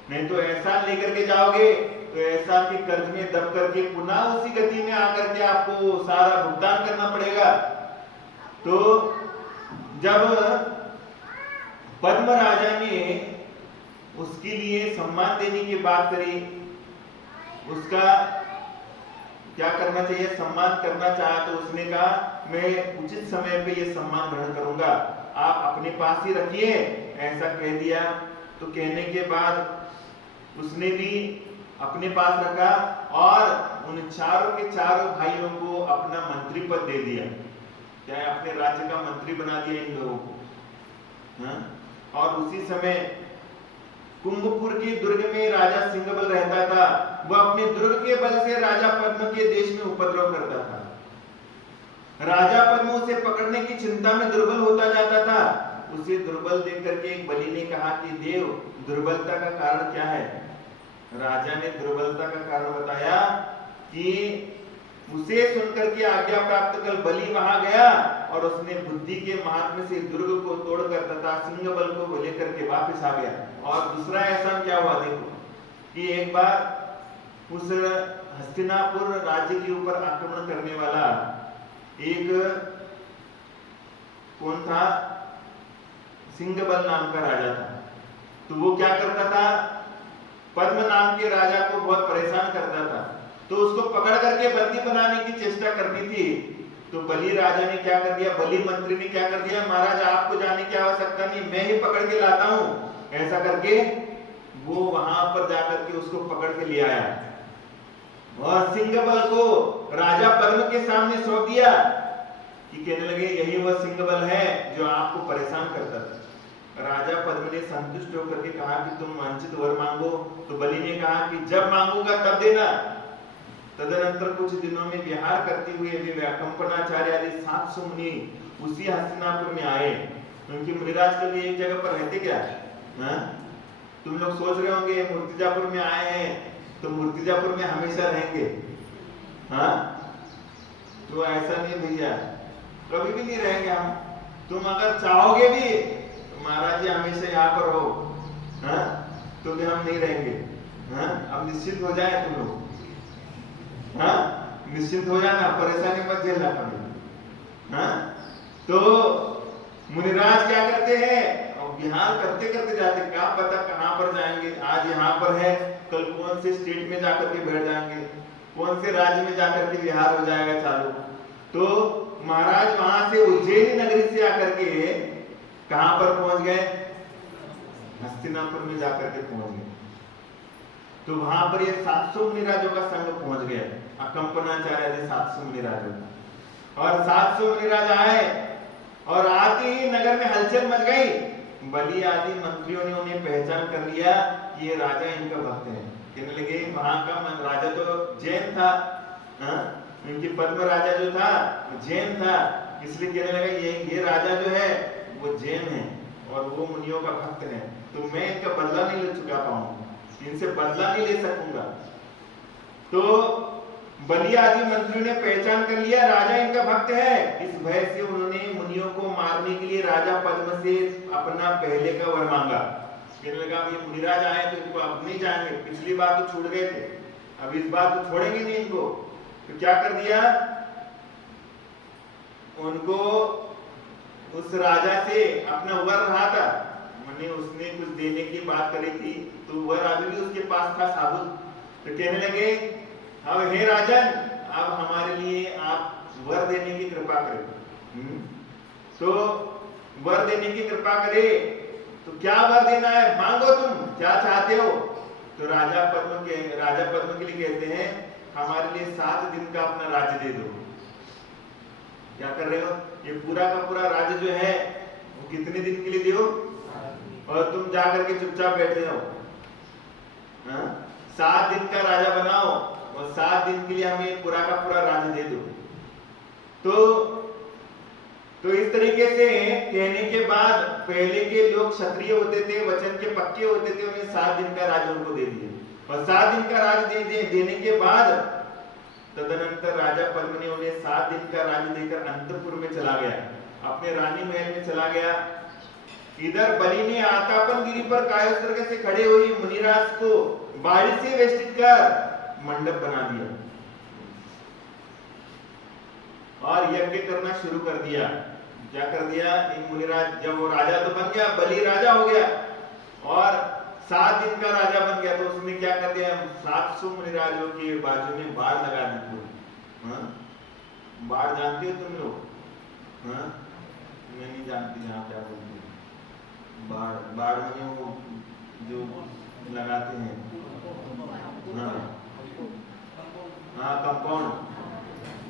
नहीं तो एहसान लेकर के जाओगे तो एहसान के कर्ज में दब करके पुनः उसी गति में आकर के आपको सारा भुगतान करना पड़ेगा। तो जब पद्म राजा ने उसके लिए सम्मान देने की बात करी, उसका क्या करना चाहिए, सम्मान करना चाहा, तो उसने कहा मैं उचित समय पे ये सम्मान ग्रहण करूंगा, आप अपने पास ही रखिए, ऐसा कह दिया। तो कहने के बाद उसने भी अपने पास रखा और उन चारों के चारों भाइयों को अपना मंत्री पद दे दिया, क्या अपने राज्य का मंत्री बना दिया इन लोगों को। और उसी समय कुंभपुर के दुर्ग में राजा सिंहबल रहता था। वह अपने दुर्ग के बल से राजा पद्म के देश में उपद्रव करता था। राजा पद्म उसे पकड़ने की चिंता में दुर्बल होता जाता था। उसे दुर्बल देख करके एक बलि ने कहा कि देव, दुर्बलता का कारण क्या है? राजा ने दुर्बलता का कारण बताया कि उसे सुनकर के आज्ञा प्राप्त कर बलि वहां गया और उसने बुद्धि के महात्म्य से दुर्ग को तोड़कर तथा सिंहबल को लेकर के वापस आ गया। और दूसरा ऐसा क्या हुआ, देखो कि एक बार उस हस्तिनापुर राज्य के ऊपर आक्रमण करने वाला एक कौन था, सिंहबल नाम का राजा था। तो वो क्या करता था, पद्म नाम के राजा को बहुत परेशान करता था। तो उसको पकड़ करके बंदी बनाने की चेष्टा करनी थी। तो बलि राजा ने क्या कर दिया, बलि मंत्री ने क्या कर दिया, महाराज आपको जाने की आवश्यकता नहीं, मैं ही पकड़ के लाता हूं। ऐसा करके वो वहां पर जाकर के उसको पकड़ के ले आया और सिंहबल को राजा पद्म के सामने सौंप दिया कि कहने लगे यही वह सिंहबल है जो आपको परेशान करता था। राजा पद्म ने संतुष्ट होकर के कहा कि तुम वांछित वर मांगो। तो बलि ने कहा कि जब मांगूंगा तब देना। तदनंतर कुछ दिनों में विहार करते हुए वे कंपनाचार्य आदि 700 मुनि उसी हस्तिनापुर में आए। उनके मुनिराज के लिए एक जगह पर रहते क्या? तुम लोग सोच रहे होंगे मूर्तिजापुर में आए हैं तो मूर्तिजापुर में हमेशा रहेंगे। हाँ, तो ऐसा नहीं भैया, कभी भी नहीं रहेंगे हम। तुम अगर चाहोगे भी तो महाराज जी हमेशा यहाँ पर हो, तो भी हम नहीं रहेंगे। अब निश्चिंत हो जाए तुम लोग, निश्चिंत हो जाना, परेशानी मत झेलना पड़ेगा। तो मुनिराज क्या करते हैं, विहार करते करते जाते, क्या पता कहां पर जाएंगे। आज यहाँ पर है, कल कौन से स्टेट में जाकर के बैठ जाएंगे, कौन से राज्य में जाकर के विहार हो जाएगा चालू। तो महाराज वहां से उज्जैन नगरी से आकर के कहां पर पहुंच गए, हस्तिनापुर में जाकर के पहुंच गए। तो वहां पर ये 700 मुनिराजों का संघ पहुंच गया, कंपनाचार्य आदि 700 मुनिराजों का। और 700 मुनिराज आए और आते ही नगर में हलचल मच गई। बलि आदि मंत्रियों ने उन्हें पहचान कर लिया कि ये राजा इनका भक्त है। कहने लगे वहां का राजा तो जैन था, इनकी पद्म राजा जो था जैन था, इसलिए कहने लगा ये राजा जो है वो जैन है और वो मुनियों का भक्त है, तो मैं इनका बदला नहीं ले चुका पाऊंगा, इनसे बदला नहीं ले सकूंगा। तो बलि आदि मंत्रियों ने पहचान कर लिया राजा इनका भक्त है। इस भय से उन्होंने मुनियों को मारने के लिए राजा पद्म से अपना पहले का वर मांगा। कहने लगा ये मुनिराज आए तो इनको अब नहीं जाएंगे, पिछली बार तो छूट गए थे, अब इस बार तो छोड़ेंगे नहीं इनको। तो क्या कर दिया, उनको उस राजा से अपना वर रहा था, मैंने उसने कुछ देने की बात करी थी, तो वर अभी भी उसके पास था साबुत। तो कहने लगे अब हे राजन, अब हमारे लिए आप वर देने की कृपा करें। तो वर देने की कृपा करे, तो क्या वर देना है, मांगो तुम क्या चाहते हो। तो राजा पद्म के लिए कहते हैं हमारे लिए 7 दिन का अपना राज्य दे दो। क्या कर रहे हो, ये पूरा का पूरा राज्य जो है वो कितने दिन के लिए दो, और तुम जाकर के चुपचाप बैठे हो। 7 दिन का राजा बनाओ और 7 दिन के लिए हमें पूरा का पूरा राज्य दे दो। तो इस तरीके से कहने के बाद पहले के लोग क्षत्रिय होते थे, वचन के पक्के होते थे, उन्हें 7 दिन का राज्य उनको दे दिया। और 7 दिन का राज्य देने के बाद तदनंतर राजा पद्म ने उन्हें 7 दिन का राज्य देकर अंतपुर में चला गया, अपने रानी महल में चला गया। इधर बलि ने आतापन गिरी पर कायोत्सर्ग से खड़े हुई मुनिराज को बाड़ी से वेष्टित कर मंडप बना दिया और यज्ञ करना शुरू कर दिया। क्या कर दिया, इन मुनिराज, जब वो राजा तो बन गया, बलि राजा हो गया और 7 दिन का राजा बन गया, तो उसने क्या कर दिया, 700 मुनिराजों के बाजू में बाढ़ लगा दी पूरी। बाढ़ जानते हो तुम लोग? मैं नहीं जानती, यहाँ क्या बोलते हैं बाढ़ में वो जो लगाते हैं,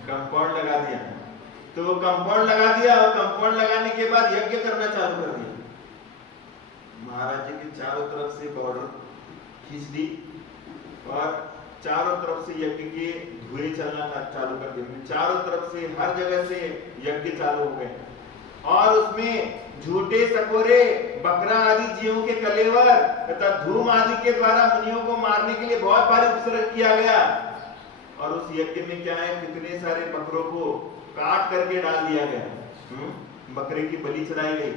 कंपाउंड लगा दिया। तो कंपाउंड लगा दिया और कंपाउंड लगाने के बाद यज्ञ करना चालू कर दिया। महाराज जी के चारों तरफ से बॉर्डर खींच दी और चारों तरफ से यज्ञ के धुएं चलना चालू कर दिए। चारों तरफ से हर जगह से यज्ञ चालू हो गए और उसमें झूठे सकोरे बकरा आदि जीवों के कलेवर तथा धूम आदि के द्वारा मुनियों को मारने के लिए बहुत भारी उपसर्ग किया गया। और उस यज्ञ में क्या है, कितने सारे बकरों को काट करके डाल दिया गया, बकरे की बलि चढ़ाई गई,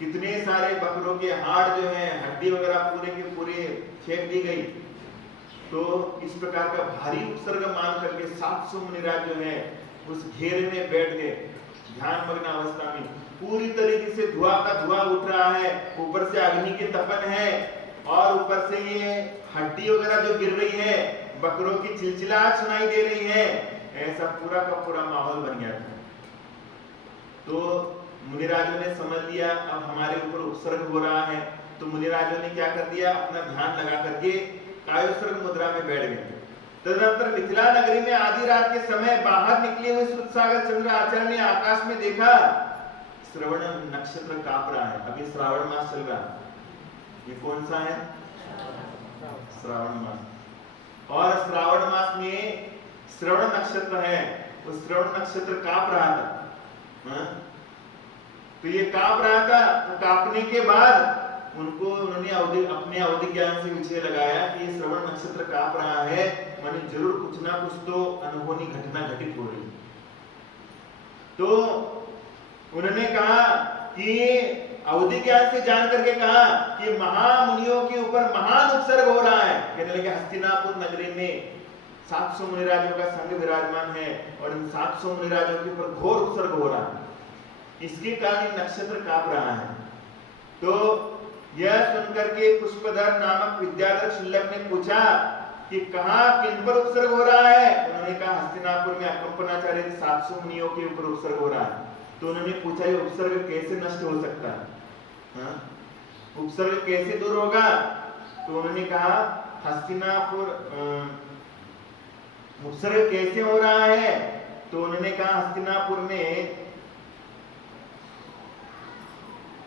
कितने सारे बकरों के हाड़ जो है हड्डी वगैरह पूरे के पूरे फेंक दी गई। तो इस प्रकार का भारी उपसर्ग मान करके 700 मुनिराज जो है उस घेरे में बैठ गए ध्यान मग्न अवस्था में। पूरी तरीके से धुआं का धुआं उठ रहा है, ऊपर से अग्नि की तपन है और ऊपर से ये हड्डी वगैरह जो गिर रही है, बकरों की चिलचिलाहट सुनाई दे रही है, ऐसा पूरा का पूरा माहौल बन गया था। तो मुनिराजों ने समझ लिया अब हमारे ऊपर उपसर्ग हो रहा है, तो मुनिराजों ने क्या कर दिया, अपना ध्यान लगा करके कायोत्सर्ग मुद्रा में बैठ गए। तदनंतर मिथिला नगरी में आधी रात के समय बाहर निकले हुए सुतसागर चंद्र आचार्य ने आकाश में देखा श्रवण नक्षत्र कांप रहा है। अभी श्रावण मास चल रहा है, ये कौन सा है, श्रावण मास। और श्रावण मास में श्रवण नक्षत्र है, वो श्रवण नक्षत्र कांप रहा था। तो ये कांप रहा था, तो कांपने के बाद उन्होंने अपने अवधि ज्ञान से विषय लगाया कि ये श्रवण नक्षत्र कांप रहा है, माने जरूर कुछ ना कुछ तो अनहोनी घटना घटित हो रही। तो उन्होंने कहा कि अवधि ज्ञान से जान करके कहा कि महामुनियों के ऊपर महान उपसर्ग हो रहा है। कहने लगे हस्तिनापुर नगरी में 700 मुनिराजों का संघ विराजमान है और इन 700 मुनिराजों के ऊपर घोर उपसर्ग हो रहा है, इसके कारण नक्षत्र कांप रहा है। तो यह सुनकर के पुष्पधर नामक विद्याधर शुल्लक ने पूछा कि कहां किन पर उपसर्ग हो रहा है। उन्होंने कहा हस्तिनापुर में अकंपनाचार्य 700 मुनियों के ऊपर उपसर्ग हो रहा है। तो उन्होंने पूछा ये उपसर्ग कैसे नष्ट हो सकता है, उपसर्ग कैसे दूर होगा। तो उन्होंने कहा हस्तिनापुर उपसर्ग कैसे हो रहा है। तो उन्होंने कहा हस्तिनापुर में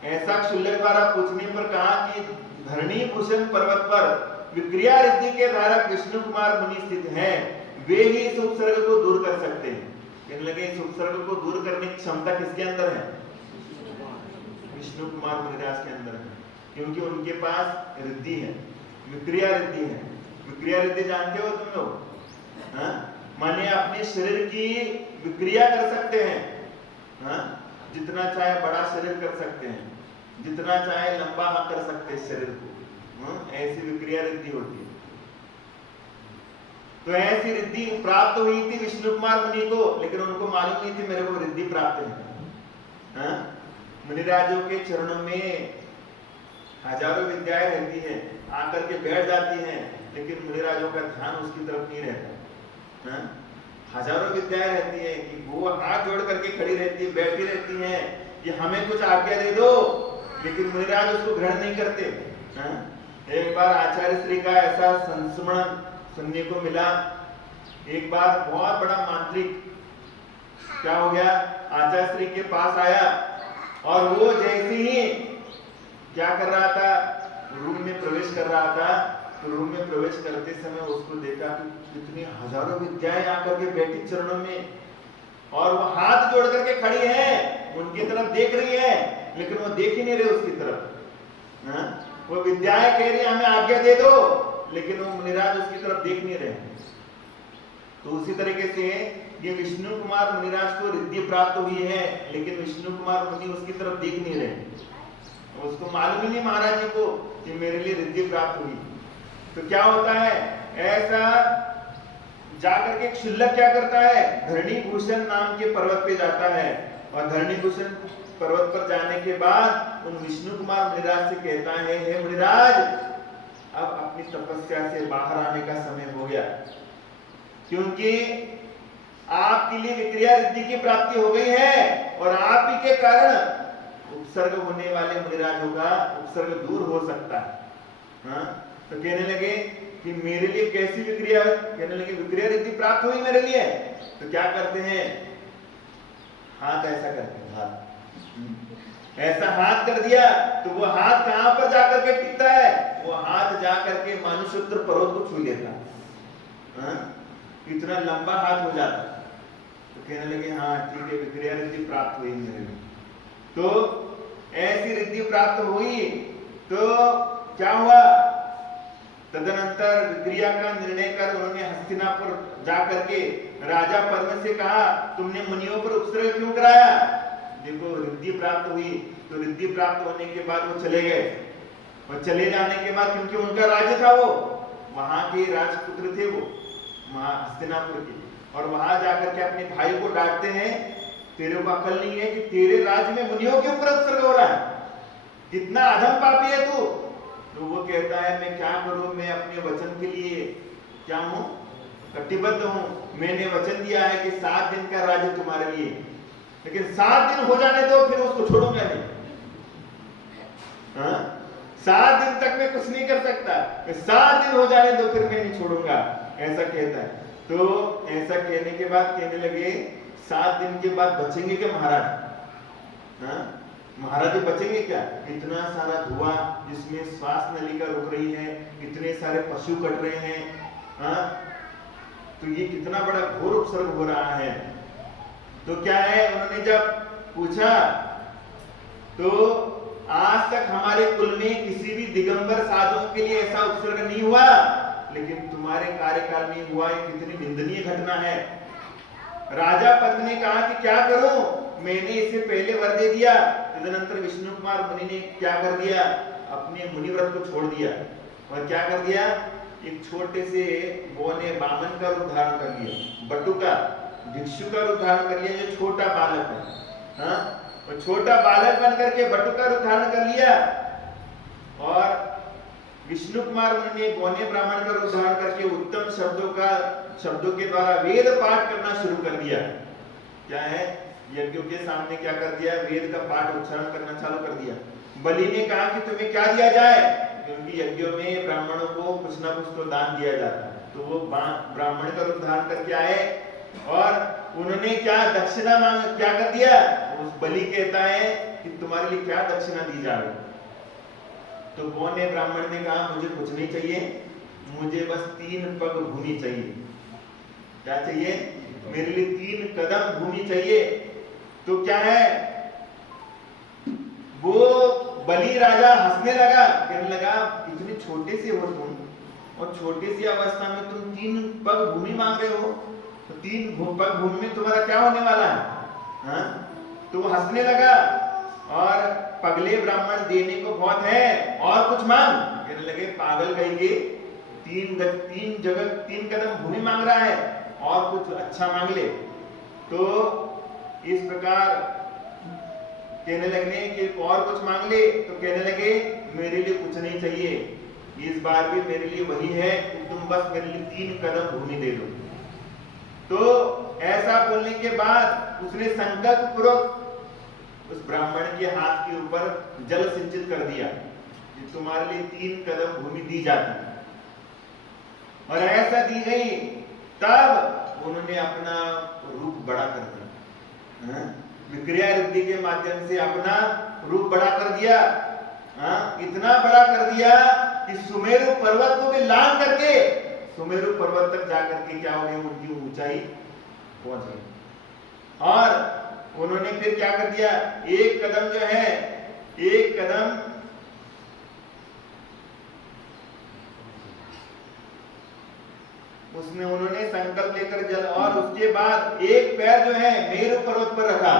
ऐसा शुल्लक द्वारा पूछने पर कहा कि धरणी भूषण पर्वत पर विक्रिया रिद्धि के धारक विष्णु कुमार मुनि स्थित हैं, वे ही इस उपसर्ग को दूर कर सकते हैं। कहने लगे इस उपसर्ग को दूर करने की क्षमता किसके अंदर है, विष्णु कुमार मुनिराज के अंदर है, क्योंकि उनके पास रिद्धि है, विक्रिया रिद्धि है। विक्रिया रिद्धि जानते हो तुम लोग, माने अपने शरीर की विक्रिया कर सकते हैं, जितना चाहे बड़ा शरीर कर सकते हैं, जितना चाहे लंबा कर सकते हैं शरीर को, ऐसी विक्रिया रिद्धि होती है। तो ऐसी रिद्धि प्राप्त हुई थी विष्णु कुमार मुनि को, लेकिन उनको मालूम नहीं थी मेरे को रिद्धि प्राप्त है। मुनिराजों के चरणों में हजारों विद्याएं रहती हैं, आकर के बैठ जाती हैं, लेकिन मुनिराजों का ध्यान उसकी तरफ नहीं रहता। हजारों विद्याएं रहती है कि वो हाथ जोड़ करके खड़ी रहती है, बैठी रहती हैं कि हमें कुछ आज्ञा दे दो, लेकिन मुनिराज उसको ग्रहण नहीं करते। एक बार आचार्य श्री का ऐसा संस्मरण सुनने को मिला। एक बार बहुत बड़ा मांत्रिक क्या हो गया, आचार्य श्री के पास आया और वो जैसे ही क्या कर रहा था, रूम में प्रवेश कर रहा था, तो रूम में प्रवेश करते समय उसको देखा कि कितनी हजारों विद्याएं आकर के बैठी चरणों में, और वो हाथ जोड़ करके खड़ी है, उनकी तरफ देख रही है, लेकिन वो देख ही नहीं रहे उसकी तरफ। वो विद्याएं कह रही है हमें आज्ञा दे दो, लेकिन वो मुनिराज उसकी तरफ देख नहीं रहे। तो उसी तरीके से ये विष्णु कुमार मुनिराज को रिद्धि प्राप्त हुई है, लेकिन विष्णु कुमार मुनि उसकी तरफ देख नहीं रहे। उसको मालूम ही नहीं महाराज जी को कि मेरे लिए रिद्धि प्राप्त हुई। तो क्या होता है, ऐसा जाकर के शुल्लक क्या करता है, धरणी भूषण नाम के पर्वत पे जाता है, और धरणी भूषण पर्वत पर जाने के बाद उन विष्णु कुमार मुनिराज से कहता है, हे मुनिराज, अब अपनी तपस्या से बाहर आने का समय हो गया, क्योंकि आपके लिए विक्रिया रिद्धि की प्राप्ति हो गई है, और आप ही के कारण उपसर्ग होने वाले मुनिराजों का उपसर्ग दूर हो सकता है। तो कहने लगे कि मेरे लिए कैसी विक्रिया, कहने लगे विक्रिया रिद्धि प्राप्त हुई मेरे लिए। तो क्या करते हैं, हाथ ऐसा करते हैं, हाथ ऐसा हाथ कर दिया तो वो हाथ कहां पर जाकर के टिकता है, वो हाथ जाकर के मानुषोत्तर पर्वत को छू लेता, इतना लंबा हाथ हो जाता। तो कहने लगे हाँ ठीक है, विक्रिया रिद्धि प्राप्त हुई मेरे को। तो ऐसी रिद्धि प्राप्त हुई तो क्या हुआ, तदनंतर विक्रिया का निर्णय कर उन्होंने हस्तिनापुर जाकर के राजा पर्व से कहा तुमने मुनियों पर उपसर्ग क्यों कराया। देखो रिद्धि प्राप्त हुई, तो रिद्धि प्राप्त होने के बाद वो चले गए, और चले जाने के बाद क्योंकि उनका राज्य था, वो वहां के राजपुत्र थे, वो हस्तिनापुर के, और वहां जाकर के अपने भाई को डांटते हैं, तेरे को अकल नहीं है कि तेरे राज्य में मुनियों के ऊपर उपसर्ग हो रहा है, कितना अधम पापी है तू। तो वो कहता है मैं क्या करूं, मैं अपने वचन के लिए क्या हूं, कटिबद्ध हूं, मैंने वचन दिया है कि 7 दिन का राज्य तुम्हारे लिए, लेकिन 7 दिन हो जाने दो फिर उसको छोड़ूंगा नहीं। 7 दिन तक मैं कुछ नहीं कर सकता, 7 दिन हो जाने दो फिर मैं नहीं छोड़ूंगा, ऐसा कहता है। तो ऐसा कहने के बाद कहने लगे 7 दिन के बाद बचेंगे क्या महाराज, महाराज बचेंगे क्या, इतना सारा धुआं जिसमें श्वास नलिका रुक रही है, इतने सारे पशु कट रहे हैं, तो ये कितना बड़ा घोर उपसर्ग हो रहा है। तो क्या है, उन्होंने जब पूछा तो आज तक हमारे कुल में किसी भी दिगंबर साधुओं के लिए ऐसा उपसर्ग नहीं हुआ, लेकिन तुम्हारे कार्यकाल में हुआ, एक कितनी निंदनीय घटना है। राजा पद ने कहा कि क्या करूं, मैंने इसे पहले वर दे दिया, तदनंतर विष्णु कुमार मुनि ने क्या कर दिया, अपने मुनिव्रत को छोड़ दिया, और क्या कर दिया, एक छोटे से बोने बामन का रूप धारण कर लिया, बटु का भिक्षु का रूप धारण कर लिया, जो छोटा बालक है, और छोटा बालक बन करके बटु का रूप धारण कर लिया, और विष्णु कुमार मुनि ने बोने ब्राह्मण का रूप धारण करके उत्तम शब्दों के द्वारा वेद पाठ करना शुरू कर दिया। क्या है, यज्ञों के सामने क्या कर दिया, वेद का पाठ उच्चारण करना चालू कर दिया। बलि ने कहा कि तुम्हें क्या दिया जाए, क्योंकि यज्ञों में ब्राह्मणों को कुछ ना कुछ तो दान दिया जाता है, तो वो ब्राह्मण का रूप धारण करके आए, और उन्होंने क्या दक्षिणा मांग, क्या कर दिया, उस बलि कहता है कि तुम्हारे लिए क्या दक्षिणा दी जाए। तो बोने ब्राह्मण ने कहा मुझे कुछ नहीं चाहिए, मुझे बस 3 पग भूमि चाहिए। क्या चाहिए, मेरे लिए 3 कदम भूमि चाहिए। तो क्या है, वो बलि राजा हंसने लगा, कहने लगा इतने छोटे से हो तुम, और छोटी सी अवस्था में तुम 3 पग भूमि मांग रहे हो, तो 3 पग भूमि में तुम्हारा क्या होने वाला है, तो वो हंसने लगा, और पगले ब्राह्मण देने को बहुत है, और कुछ मांग, कहने लगे पागल कहेंगे, 3 कदम भूमि मांग रहा है, और कुछ अच्छा मांग ले। तो इस प्रकार कहने लगे कि और कुछ मांग ले, तो कहने लगे मेरे लिए कुछ नहीं चाहिए, इस बार भी मेरे लिए वही है कि तुम बस मेरे लिए 3 कदम भूमि दे दो। तो ऐसा बोलने के बाद उसने संकल्प पूर्वक उस ब्राह्मण के हाथ के ऊपर जल सिंचित कर दिया कि तुम्हारे लिए 3 कदम भूमि दी जाती, और ऐसा दी गई। तब उन्होंने अपना रूप बड़ा कर दिया, विक्रिया रिद्धि के माध्यम से अपना रूप बड़ा कर दिया, इतना बड़ा कर दिया कि सुमेरु पर्वत को भी लांघ करके सुमेरु पर्वत तक जाकर के क्या हो गई, उनकी ऊंचाई पहुंच गई। और उन्होंने फिर क्या कर दिया, एक कदम जो है, एक कदम उसमें उन्होंने संकल्प लेकर जल, और उसके बाद एक पैर जो है मेरु पर्वत पर रखा,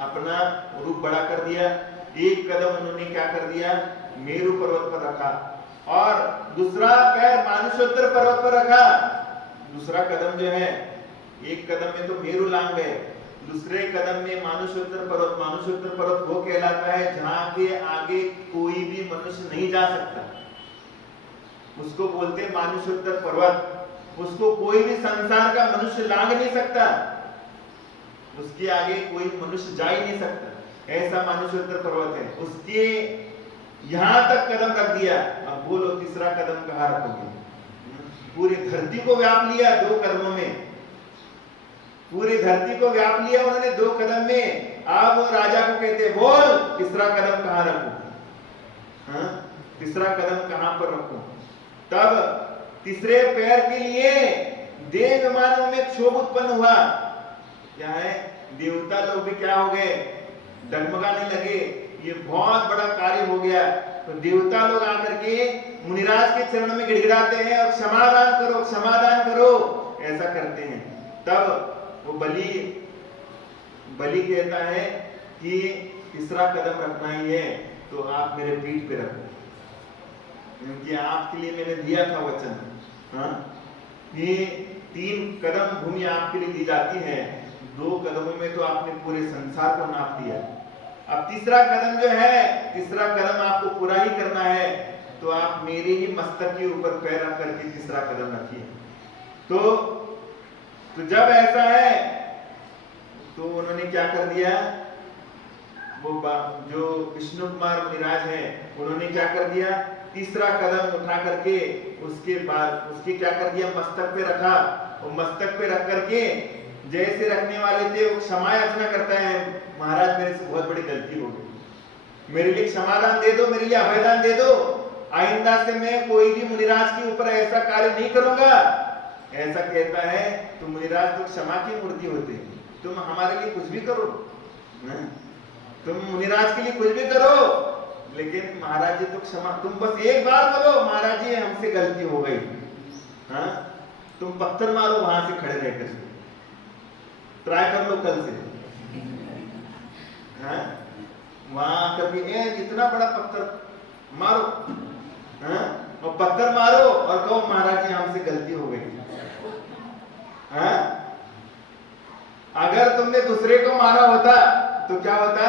अपना रूप बड़ा कर दिया। एक कदम उन्होंने क्या कर दिया, मेरु पर्वत पर रखा, और दूसरा पैर मानुषोत्तर पर्वत पर रखा। दूसरा कदम जो है, एक कदम में तो मेरु लांघ गए, दूसरे कदम में मानुषोत्तर पर्वत। मानुषोत्तर पर्वत वो कहलाता है जहां के आगे कोई भी मनुष्य नहीं जा सकता, उसको बोलते हैं मानुषोत्तर पर्वत। उसको कोई भी संसार का मनुष्य लांघ नहीं सकता, उसके आगे कोई मनुष्य जा ही नहीं सकता, ऐसा मानुषोत्तर पर्वत है। उसके यहां तक कदम रख दिया। अब बोलो तीसरा कदम कहां रखोगे, पूरी धरती को व्याप लिया 2 कदमों में, पूरी धरती को व्याप लिया उन्होंने 2 कदम में। अब वो राजा को कहते बोल तीसरा कदम कहाँ रखूं, हाँ तीसरा कदम कहाँ पर रखूं। तब तीसरे पैर के लिए देव विमानों में क्षोभ उत्पन्न हुआ। क्या है, देवता लोग भी क्या हो गए, डगमगाने लगे, ये बहुत बड़ा कार्य हो गया। तो देवता लोग आकर के मुनिराज के चरण में गिड़गिड़ाते हैं और क्षमादान करो क्षमादान करो, ऐसा करते हैं। तब वो बलि कहता है कि तीसरा कदम रखना ही है तो आप मेरे पीठ पे रखो, क्योंकि आपके लिए मैंने दिया था वचन, हाँ ये 3 कदम भूमि आपके लिए दी जाती है, 2 कदमों में तो आपने पूरे संसार को नाप दिया। अब तीसरा कदम जो है, तीसरा कदम आपको पूरा ही करना है, तो आप मेरे ही मस्तक के ऊपर पैर रख करके तीसरा कदम रखिए। तो जब ऐसा है तो उन्होंने क्या कर दिया, वो जो विष्णु कुमार मुनिराज हैं उन्होंने क्या कर दिया, तीसरा कदम उठा करके उसके बाद उसके क्या कर दिया, मस्तक पे रखा, और मस्तक पे रख करके जैसे रखने वाले थे वो क्षमा याचना करता है, महाराज मेरे से बहुत बड़ी गलती हो गई, मेरे लिए क्षमादान दे दो, मेरे लिए अभयदान दे दो, आइंदा से मैं कोई भी मुनिराज के ऊपर ऐसा कार्य नहीं करूंगा। ऐसा कहता है तो मुनिराज तो क्षमा की मूर्ति होते हैं, तुम हमारे लिए कुछ भी करो, तुम मुनिराज के लिए कुछ भी करो, लेकिन महाराज जी तो क्षमा, तुम बस एक बार बोलो महाराज जी हमसे गलती हो गई, हाँ तुम पत्थर मारो वहां से खड़े रहकर, ट्राई कर लो कल से, हाँ वहां आकर के इतना बड़ा पत्थर मारो, हाँ और पत्थर मारो और कहो महाराज जी हमसे गलती हो गई, हाँ अगर तुमने दूसरे को मारा होता तो क्या होता,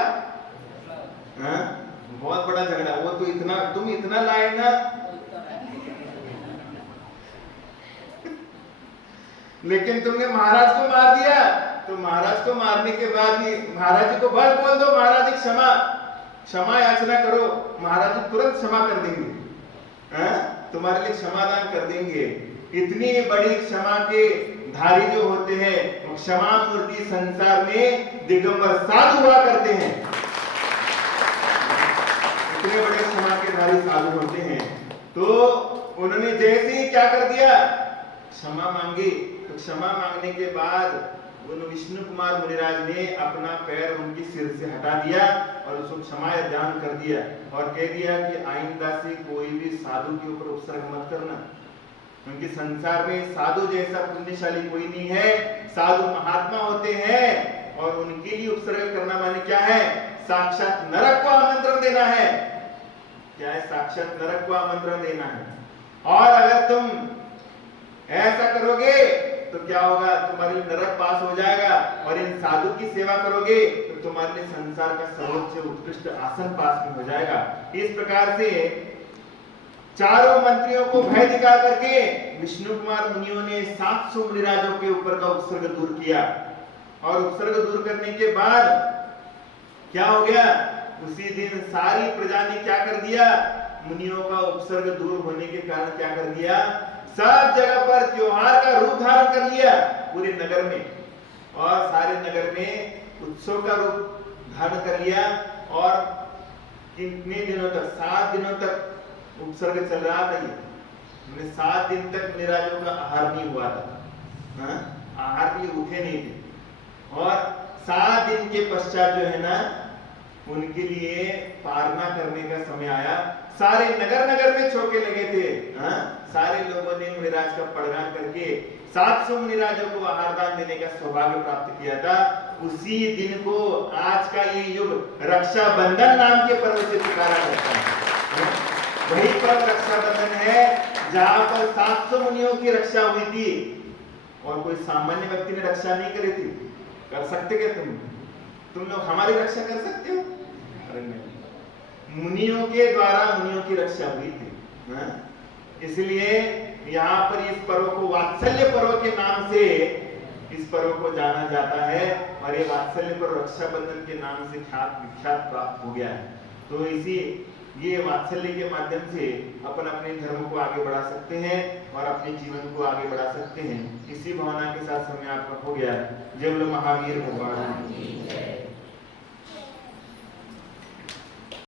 हाँ बहुत बड़ा झगड़ा, वो तो इतना तुम इतना लाए ना, लेकिन तुमने महाराज को मार दिया, तो महाराज को मारने के बाद ही महाराज जी को बस बोल दो महाराज जी क्षमा याचना करो, महाराज जी तुरंत क्षमा कर देंगे, तुम्हारे लिए क्षमादान कर देंगे। इतनी बड़ी क्षमा के धारी जो होते हैं वो क्षमा मूर्ति संसार में दिगंबर साधु हुआ करते हैं, इतने बड़े क्षमा के धारी साधु होते हैं। तो उन्होंने जैसे ही क्या कर दिया, क्षमा मांगी, तो क्षमा मांगने के बाद उन विष्णु कुमार मुनिराज ने अपना पैर उनकी सिर से हटा दिया और उसको क्षमा दान कर दिया और कह दिया कि आइंदा से कोई भी साधु के ऊपर उपसर्ग मत करना, क्योंकि संसार में साधु जैसा पुण्यशाली कोई नहीं है। साधु महात्मा होते हैं और उनके लिए उपसर्ग करना माने क्या है, साक्षात नरक को आमंत्रण देना है। क्या है, साक्षात नरक को आमंत्रण देना है। और अगर तुम ऐसा करोगे तो क्या होगा, तुम्हारे लिए नरक पास हो जाएगा, और इन साधु की सेवा करोगे तो तुम्हारे लिए संसार का सर्वोच्च उत्कृष्ट आसन पास में हो जाएगा। इस प्रकार से चारों मंत्रियों को भय दिखा करके विष्णु कुमार मुनियों ने 700 मुनिराजों के ऊपर का उपसर्ग दूर किया, और उपसर्ग दूर करने के बाद क्या हो गया, उसी दिन सारी प्रजा ने क्या कर दिया, मुनियों का उपसर्ग दूर होने के कारण क्या कर दिया, सब जगह पर त्योहार का रूप धारण कर लिया पूरे नगर में, और सारे नगर में उत्सव का रूप धारण कर लिया। और कितने दिनों तक, 7 दिनों तक उपसर्ग चल रहा था। ये 7 दिन तक मुनिराजों का आहार नहीं हुआ था, आहार के लिए उठे नहीं थे। और 7 दिन के पश्चात जो है ना, उनके लिए पारना करने का समय आया। सारे नगर नगर में चौके लगे थे, सारे लोगों ने मुनिराज का पड़गान करके 700 मुनिराजों को आहार दान देने का सौभाग्य प्राप्त किया था। उसी दिन को आज का ये युग रक्षाबंधन नाम के पर्व से पुकारा जाता है। वही पर्व रक्षाबंधन है जहां पर 700 मुनियों की रक्षा हुई थी, और कोई सामान्य व्यक्ति ने रक्षा नहीं करी थी। कर सकते क्या तुम लोग हमारी रक्षा कर सकते हो? अरे नहीं, मुनियों के द्वारा मुनियों की रक्षा हुई थी। इसलिए यहाँ पर इस पर्व को वात्सल्य पर्व के नाम से इस पर्व को जाना जाता है, और ये वात्सल्य पर्व रक्षाबंधन के नाम से विख्यात प्राप्त हो गया है। तो ये वात्सल्य के माध्यम से अपन अपने धर्म को आगे बढ़ा सकते हैं और अपने जीवन को आगे बढ़ा सकते हैं। इसी भावना के साथ समय आपका हो गया। जय बोलो महावीर भगवान।